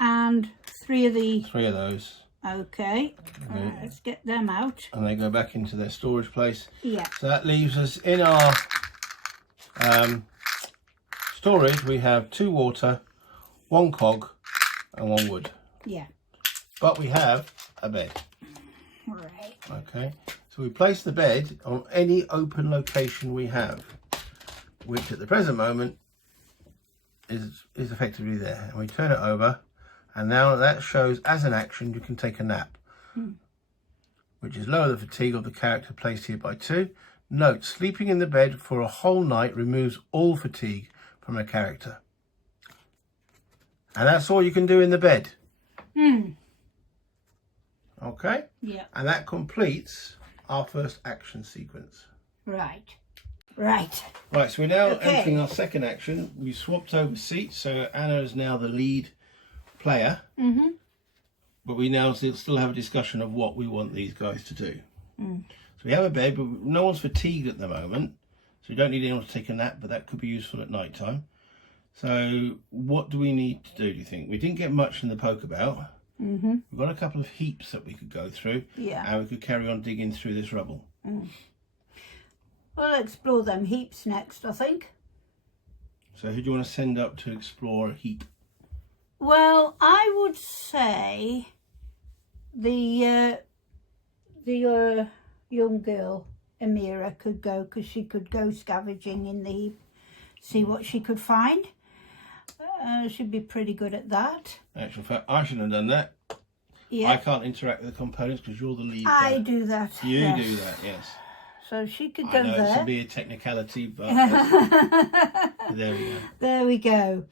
and 3 of the... 3 of those. Okay. Right, let's get them out. And they go back into their storage place. Yeah. So that leaves us in our storage. We have 2 water, 1 cog and 1 wood. Yeah. But we have a bed. Right. Okay. So we place the bed on any open location we have, which at the present moment is effectively there. And we turn it over, and now that shows as an action you can take a nap, which is lower the fatigue of the character placed here by 2. Note, sleeping in the bed for a whole night removes all fatigue from a character. And that's all you can do in the bed. Okay? Yeah. And that completes our first action sequence. Right. Right. Right, so we're now Okay. entering our second action. We swapped over seats, so Anna is now the lead player. But we now still have a discussion of what we want these guys to do. So we have a bed, but no one's fatigued at the moment, so we don't need anyone to take a nap, but that could be useful at night time. So what do we need to do you think? We didn't get much in the poke about. We've got a couple of heaps that we could go through, Yeah. and we could carry on digging through this rubble. We'll explore them heaps next, I think. So who do you want to send up to explore a heap? Well, I would say the young girl, Amira, could go, because she could go scavenging in the heap, see what she could find. She'd be pretty good at that. In actual fact, I shouldn't have done that. Yeah. I can't interact with the components because you're the lead I player. do that. You yes. do that, yes. So she could I go know this there. would be a technicality, but there we go. There we go.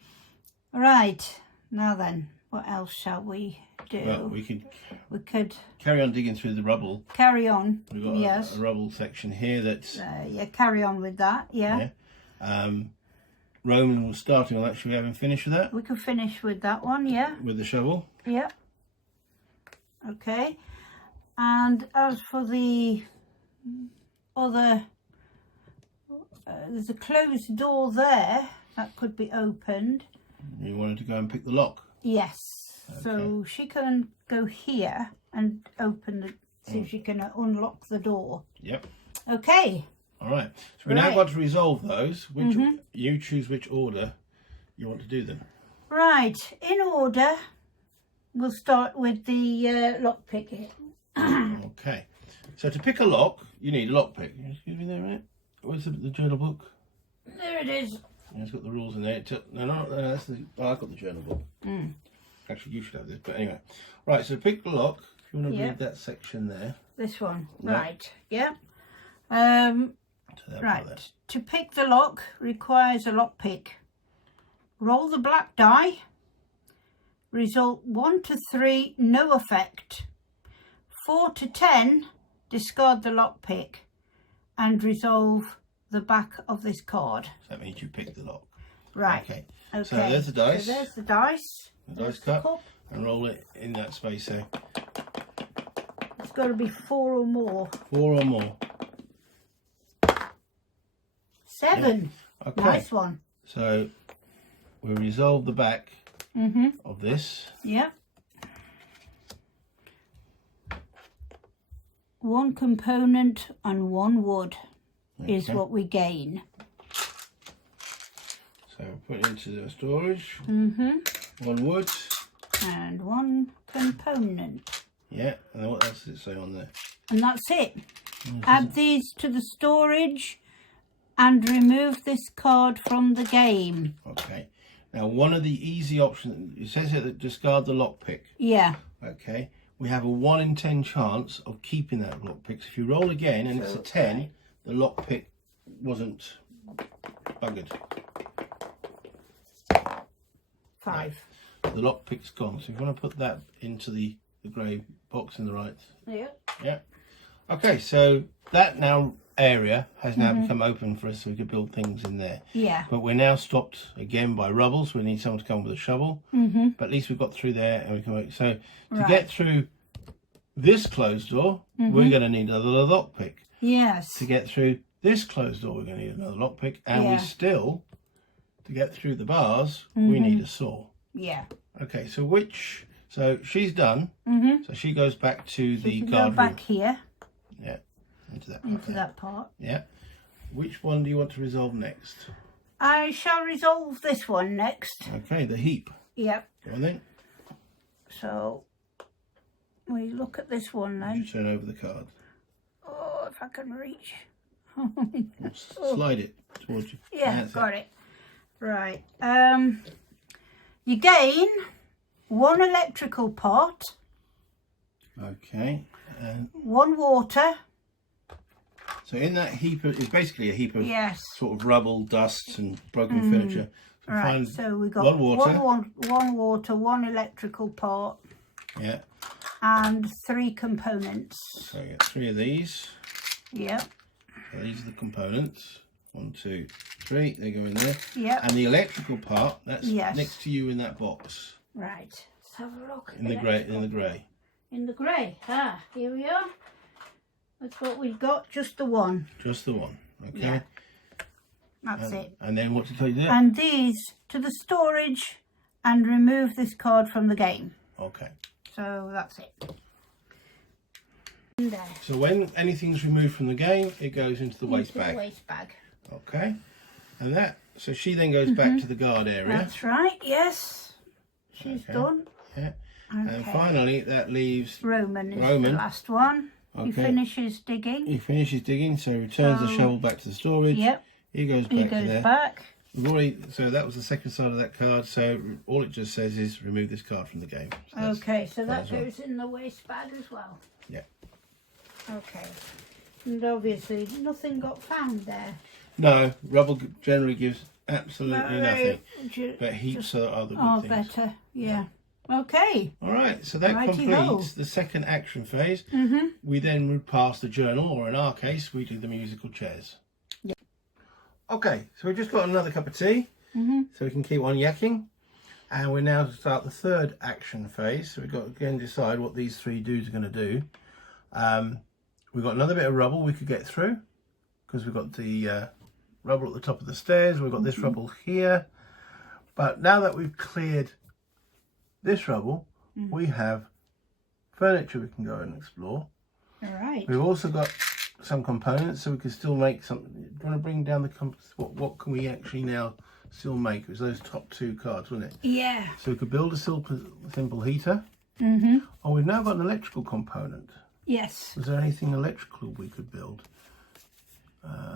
Right. Now then, what else shall we do? Well, we could We could carry on digging through the rubble. carry on. We've got Yes. a rubble section here that's... Yeah, carry on with that. Yeah. Roman was starting on that. Should we have him finish with that? We could finish with that one. Yeah. With the shovel? Yeah. Okay. And as for the other, there's a closed door there that could be opened. You wanted to go and pick the lock? Yes. So she can go here and open the, see if she can unlock the door. Yep. Okay. All right. So we now Right. got to resolve those. Which you choose which order you want to do them. Right. In order, we'll start with the lock picking. Okay. So to pick a lock, you need a lock pick. Excuse me there, right? Where's the journal book? There it is. Yeah, it's got the rules in there. No, that's the... Oh, I've got the journal book. Actually, you should have this, but anyway. Right, so pick the lock. If you want to Yeah. read that section there. This one. Yeah. Right. Yeah. So that'll go there. Right. To pick the lock requires a lock pick. Roll the black die. Result 1 to 3, no effect. 4 to 10, discard the lock pick and resolve the back of this card. So that means you pick the lock. Right. Okay. Okay. So there's the dice. So there's the dice. The There's dice the cup. cup. And roll it in that space there. It's got to be 4 or more. 4 or more. 7. Okay. Nice one. So we resolve the back of this. Yep. 1 component and 1 wood is Okay. what we gain. So put it into the storage. Mm-hmm. 1 wood. And 1 component. Yeah. And what else does it say on there? And that's it. Add these to the storage and remove this card from the game. Okay. Now one of the easy options, it says here that discard the lockpick. Yeah. Okay. We have a 1 in 10 chance of keeping that lockpick. So if you roll again and it's a 10, the lockpick wasn't buggered. 5. The lockpick's gone. So if you want to put that into the grey box in the right. Yep. Yeah. Okay, so that now area has now become open for us, so we could build things in there. Yeah. But we're now stopped again by rubble, so we need someone to come with a shovel. But at least we've got through there and we can work. So to get through this closed door, we're going to need another lockpick. Yes. To get through this closed door, we're going to need another lockpick. And we still, to get through the bars, we need a saw. Yeah. Okay, so she's done. So she goes back to the Go guard back room. here Yeah, into that. into that part. Yeah. Which one do you want to resolve next? I shall resolve this one next. Okay, the heap. Yep. Go on then. So we look at this one You then. turn over the card. Oh, if I can reach. Slide it towards you. Yeah, That's got it. Right. You gain 1 electrical pot, Okay. And 1 water. so in that heap, it's basically a heap of Yes. sort of rubble, dust, and broken furniture. So Right. find So we got 1 water. one water, 1 electrical pot, Yeah. and 3 components. So you get 3 of these. Yep. So these are the components. 1, 2, 3. They go in there. Yep. And the electrical part, that's Yes. next to you in that box. Right. Let's have a look. In the grey. In the grey. In the grey. Ah, here we are. That's what we've got. Just the one. Just the one. Okay. Yeah. That's it. And then what to tell you there? And these to the storage and remove this card from the game. Okay. So that's it. In there. So when anything's removed from the game, it goes into the waste Into the bag. waste bag. Okay. And that, so she then goes back to the guard area. That's right. Yes. She's Okay. done. Yeah. Okay. And finally, that leaves, Roman is Roman. the last one. He Okay. finishes digging. he finishes digging, so he returns the shovel back to the storage. Yep. He goes back He to goes there. back. We've already, so that was the second side of that card. So all it just says is remove this card from the game. So that's- Okay, so that as well. goes in the waste bag as well. Yeah. Okay. And obviously nothing got found there. No, rubble generally gives absolutely nothing. Ju- But heaps are the good Oh, things. better. Yeah. Okay. All right, so that Righty-ho. completes the second action phase. We then would pass the journal, or in our case, we do the musical chairs. Yeah. Okay, so we've just got another cup of tea, so we can keep on yakking. And we're now to start the third action phase. So we've got to again decide what these 3 dudes are going to do. We've got another bit of rubble we could get through, because we've got the rubble at the top of the stairs. We've got this rubble here. But now that we've cleared this rubble, we have furniture we can go and explore. All right. We've also got some components, so we can still make something. Do you want to bring down the what can we actually now still make? It was those top 2 cards, wasn't it? Yeah. So we could build a simple heater. Oh, we've now got an electrical component. Yes. Was there anything electrical we could build?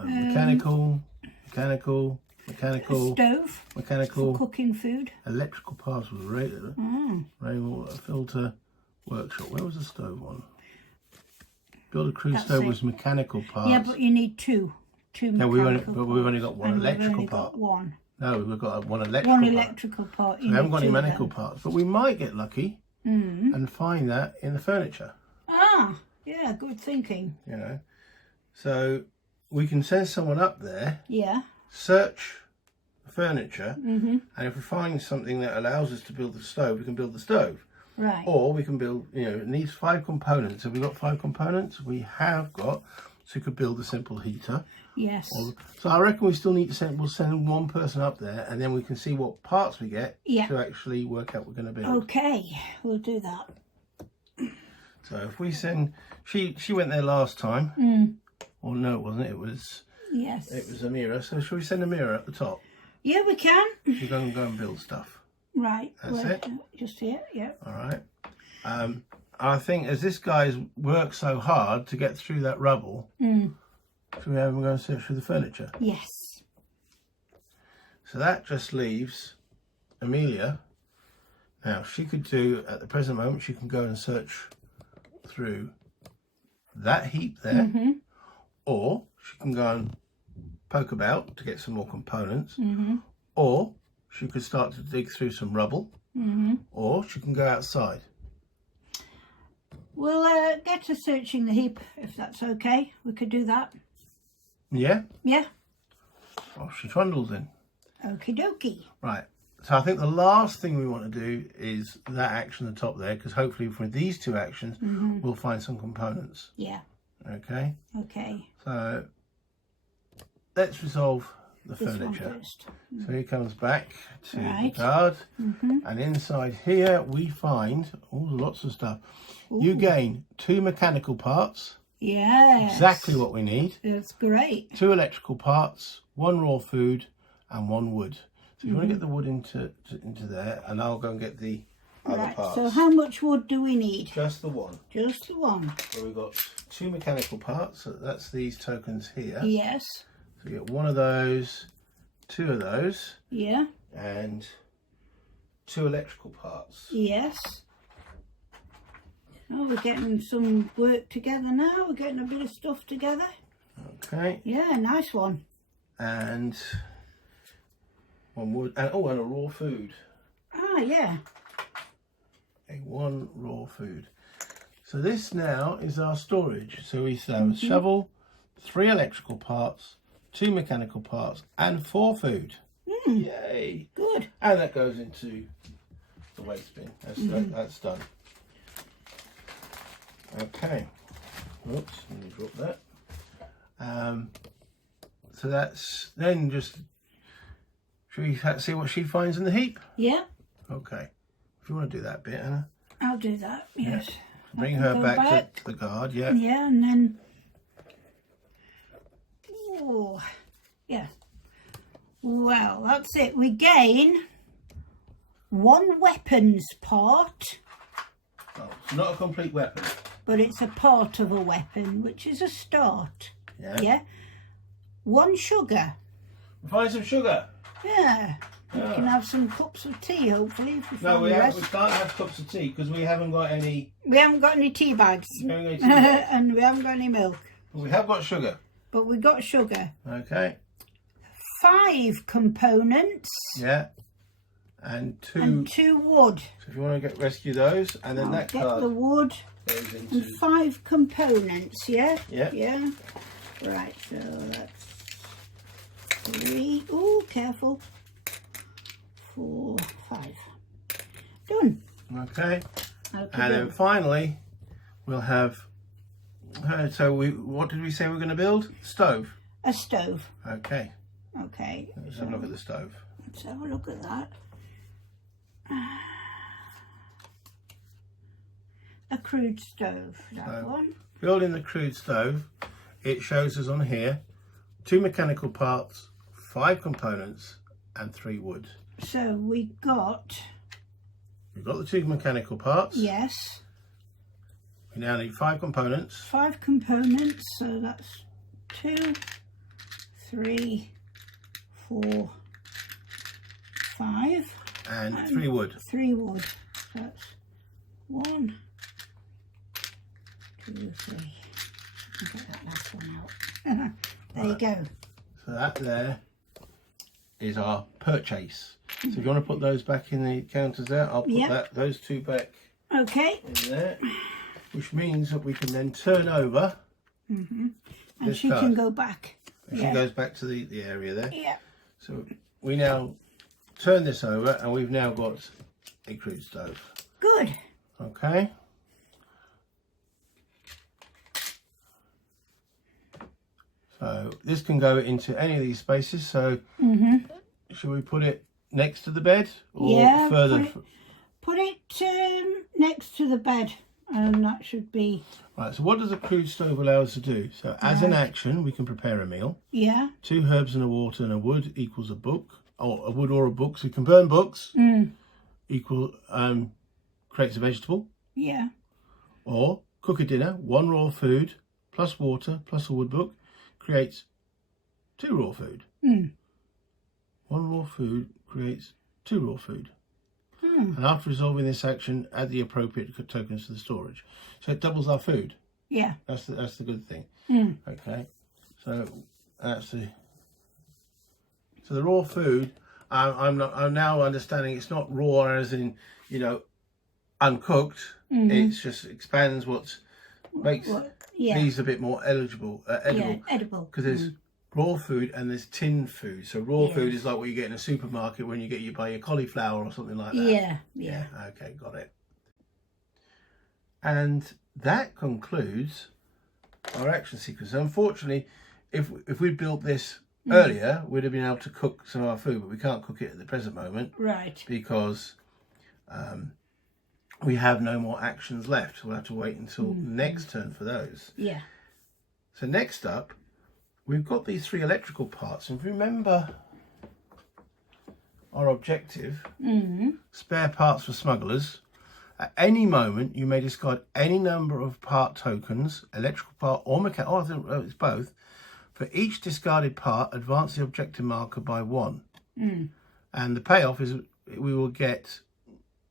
Mechanical, Stove mechanical, for cooking food. electrical parts with rainwater filter workshop. Where was the stove one? build a crude That's stove it. with mechanical parts. Yeah, but you need two No, we've mechanical only parts, got one and we've electrical only part. got one. No, we've got one electrical One part. electrical part. We haven't got any two mechanical then. parts, but we might get lucky and find that in the furniture. Ah, yeah, good thinking. You know, so we can send someone up there, Yeah. search the furniture, and if we find something that allows us to build the stove, we can build the stove. Right. Or we can build, you know, it needs 5 components. Have we got 5 components? We have got, so we could build a simple heater. Yes. So I reckon we still need to we'll send one person up there, and then we can see what parts we get to actually work out what we're going to build. Okay, we'll do that. So if we send, she went there last time. Or no, it wasn't. It was Yes. Amira. So shall we send Amira at the top? Yeah, we can. She's going to go and build stuff. Right. That's it. Just here. Yeah. All right. I think as this guy's worked so hard to get through that rubble, should we have him go and search through the furniture? Yes. So that just leaves Amelia. Now she could do, at the present moment, she can go and search through that heap there, or she can go and poke about to get some more components, or she could start to dig through some rubble, or she can go outside. We'll get to searching the heap if that's okay. We could do that. Yeah? Yeah. Off she trundles in. Okie dokie. Right. So I think the last thing we want to do is that action at the top there, because hopefully from these 2 actions, we'll find some components. Yeah. Okay? Okay. So let's resolve the This one furniture. first. So he comes back to Right. the guard, and inside here we find lots of stuff. You gain 2 mechanical parts, Yes. exactly what we need, That's great. 2 electrical parts, 1 raw food, and 1 wood. So if you want to get the wood into there, and I'll go and get the other Right. parts. So how much wood do we need? Just the one. Just the one. So we've got 2 mechanical parts, so that's these tokens here. Yes. So you get 1 of those, 2 of those, Yeah. and 2 electrical parts. Yes. Oh, we're getting some work together now. We're getting a bit of stuff together. Okay, Yeah, nice one. and 1 wood, and and a raw food. Ah, yeah. 1 raw food. So this now is our storage. So we have a shovel, 3 electrical parts, 2 mechanical parts, and 4 food. Yay! Good. And that goes into the waste bin. That's done. Okay. Oops, let me drop that. So that's then just. Should we see what she finds in the heap? Yeah, Okay. If you want to do that bit, Anna, I'll do that. Yes. bring can her go back to the guard. Yeah. Yeah, and then. Oh, yeah. Well, that's it. We gain 1 weapons part, Oh, it's not a complete weapon. but it's a part of a weapon, which is a start. Yeah. Yeah. 1 sugar. Find some sugar. Yeah. We Yeah. can have some cups of tea, hopefully, if we No, find we the can't rest. have cups of tea because we haven't got any. We haven't got any tea bags. We haven't got any tea bags. And we haven't got any milk. But we have got sugar. But we got sugar. Okay. 5 components Yeah. And 2. and 2 wood. So if you want to rescue those, and then I'll that get card the wood goes and into. 5 components, yeah? Yeah. Yeah. Right, so that's 3. Oh, careful. 4, 5. Done. Okay. Okay. And then finally, we'll have. So what did we say we're going to build? Stove. A stove. Okay. Okay. Let's have a look at the stove. Let's have a look at that. A crude stove, that one. Building the crude stove, it shows us on here 2 mechanical parts, 5 components, and 3 wood. So we got, We've got the 2 mechanical parts. yes, We now need 5 components. 5 components. So that's 2, 3, 4, 5. And 3 wood. 3 wood. That's 1, 2, 3, Get that last one out. There you go. So that there is our purchase. So if you want to put those back in the counters there, I'll put those two back Okay. in there, which means that we can then turn over. And she can go back. She goes back to the area there. Yeah. So we now turn this over and we've now got a crude stove. Good. Okay. So this can go into any of these spaces. So should we put it next to the bed or further? Put it next to the bed, and that should be. Right. So what does a crude stove allow us to do? So as an action, we can prepare a meal. Yeah. 2 herbs and a water and a wood equals a book, or a wood or a book. So we can burn books. Equal creates a vegetable. Yeah. Or cook a dinner. 1 raw food plus water plus a wood book creates 2 raw food. 1 raw food creates 2 raw food. And after resolving this action, add the appropriate tokens to the storage. So it doubles our food. Yeah. That's the good thing. Okay. So that's the raw food. I'm now understanding it's not raw as in, you know, uncooked. It's just expands what makes these a bit more edible. Edible. Because there's raw food and there's tinned food. So raw food is like what you get in a supermarket when you buy your cauliflower or something like that. Yeah. Okay, got it. And that concludes our action sequence. Unfortunately, if we built this earlier, we'd have been able to cook some of our food, but we can't cook it at the present moment. Right. Because we have no more actions left. We'll have to wait until next turn for those. Yeah. So next up, we've got these 3 electrical parts. And if you remember our objective, spare parts for smugglers. At any moment, you may discard any number of part tokens, electrical part or mechanical, I think it's both. For each discarded part, advance the objective marker by 1. And the payoff is we will get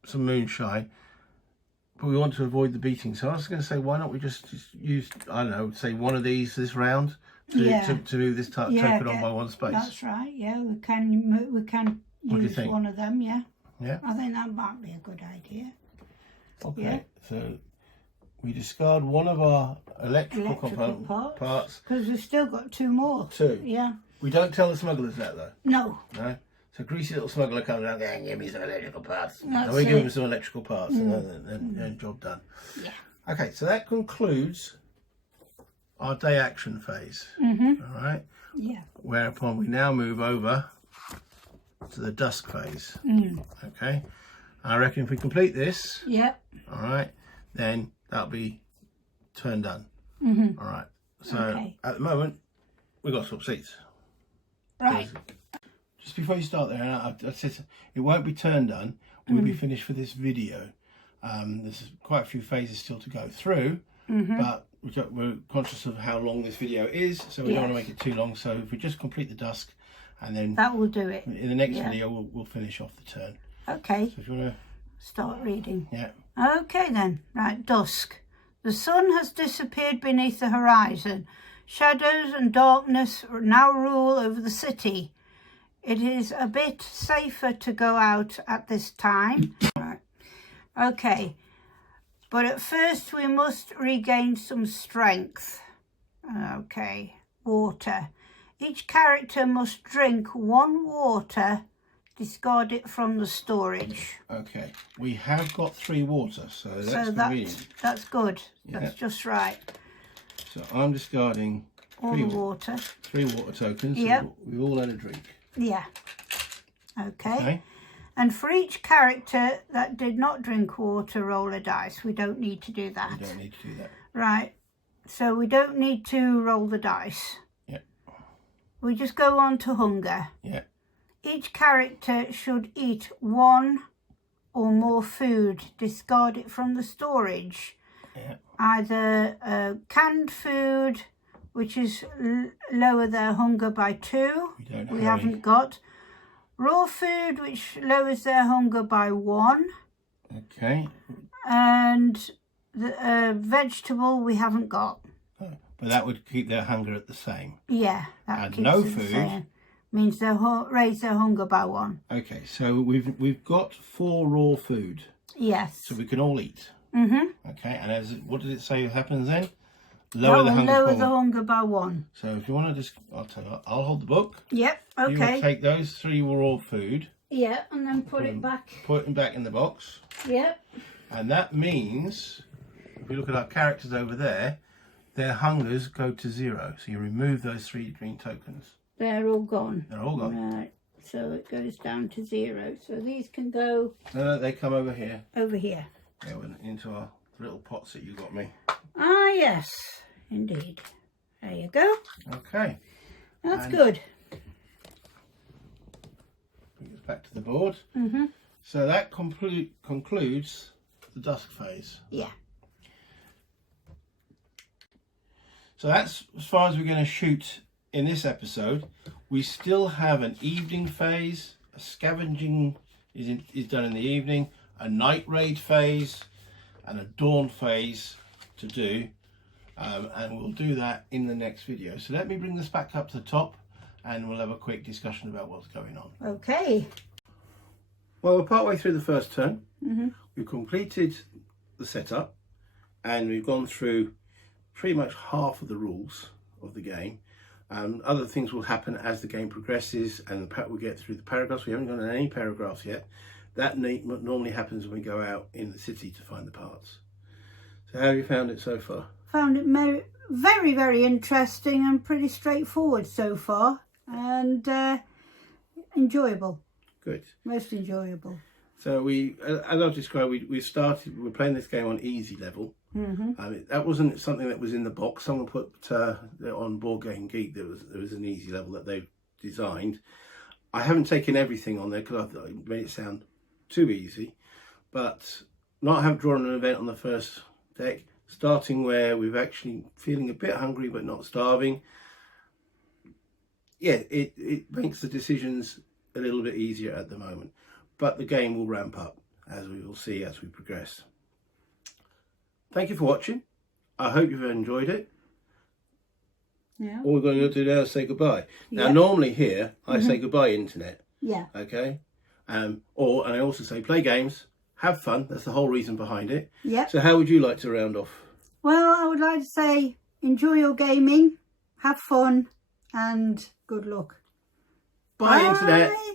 some moonshine, but we want to avoid the beating. So I was going to say, why not we just use, I don't know, say one of these this round to move this token on by 1 space. That's right. Yeah, we can use one of them. Yeah. Yeah. I think that might be a good idea. Okay. Yeah. So we discard one of our electrical component parts. Because we've still got 2 more. 2. Yeah. We don't tell the smugglers that though. No. No. So greasy little smuggler comes around going, give me some electrical parts. That's And we give it. him some electrical parts and then job done. Yeah. Okay, so that concludes our day action phase. All right. Yeah. Whereupon we now move over to the dusk phase. Okay. I reckon if we complete this, Yep. all right, then that'll be turn done. All right. So at the moment, we've got to swap seats. Right. Just before you start there, I said it won't be turn done. We'll be finished for this video. There's quite a few phases still to go through, but we're conscious of how long this video is, so we don't want to make it too long. So if we just complete the dusk, and then That will do it. in the next video we'll finish off the turn. Okay. So if you want Start reading. to, Okay then. Right, dusk. The sun has disappeared beneath the horizon. Shadows and darkness now rule over the city. It is a bit safer to go out at this time. Right. Okay. But at first we must regain some strength. Okay. Water. Each character must drink 1 water. Discard it from the storage. Okay, we have got 3 water, so that's convenient. That's good. That's just right. So I'm discarding All the water. 3 water tokens. Yep. So we've all had a drink. Yeah. Okay. And for each character that did not drink water, roll a dice. We don't need to do that. We don't need to do that. Right. So we don't need to roll the dice. Yeah. We just go on to hunger. Yeah. Each character should eat 1 or more food. Discard it from the storage. Yeah. Either canned food, which is lower their hunger by 2. We haven't got. Raw food, which lowers their hunger by 1. Okay. And the vegetable we haven't got. but that would keep their hunger at the same. Yeah, that And keeps no it the food. same. Means they'll raise their hunger by 1. Okay, so we've got 4 raw food, Yes. so we can all eat. Mm-hmm. Okay, and what did it say happens then? Lower the hunger. Lower the hunger by 1. So if you want to just, I'll hold the book. Yep. You will Okay. take those 3 raw food, Yeah, and then put it back. put them back in the box, Yep. and that means if you look at our characters over there, their hungers go to 0. So you remove those 3 green tokens. They're all gone. They're all gone. Right. So it goes down to 0. So these can go No, they come over here. over here. They went into our little pots that you got me. Ah, yes, indeed. There you go. Okay. That's good. Bring us back to the board. Mm-hmm. So that concludes the dusk phase. Yeah. So that's as far as we're going to shoot in this episode. We still have an evening phase. A scavenging is done in the evening. A night raid phase and a dawn phase to do. And we'll do that in the next video. So let me bring this back up to the top and we'll have a quick discussion about what's going on. Okay. Well, we're partway through the first turn. Mm-hmm. We've completed the setup and we've gone through pretty much half of the rules of the game. Other things will happen as the game progresses and we'll get through the paragraphs. We haven't gone any paragraphs yet. That normally happens when we go out in the city to find the parts. So how have you found it so far? Found it very, very interesting and pretty straightforward so far. And enjoyable. Good. Most enjoyable. So as I've described, we're playing this game on easy level. Mm-hmm. That wasn't something that was in the box. Someone put on Board Game Geek there was an easy level that they've designed. I haven't taken everything on there because I made it sound too easy, but not have drawn an event on the first deck, starting where we're actually feeling a bit hungry but not starving. Yeah, it makes the decisions a little bit easier at the moment, but the game will ramp up as we will see as we progress. Thank you for watching. I hope you've enjoyed it. Yeah. All we're going to do now is say goodbye. Now, Yep. normally here I say goodbye, internet. Yeah. Okay, and I also say play games, have fun. That's the whole reason behind it. Yep. So how would you like to round off? Well, I would like to say enjoy your gaming, have fun, and good luck. Bye, internet. Bye.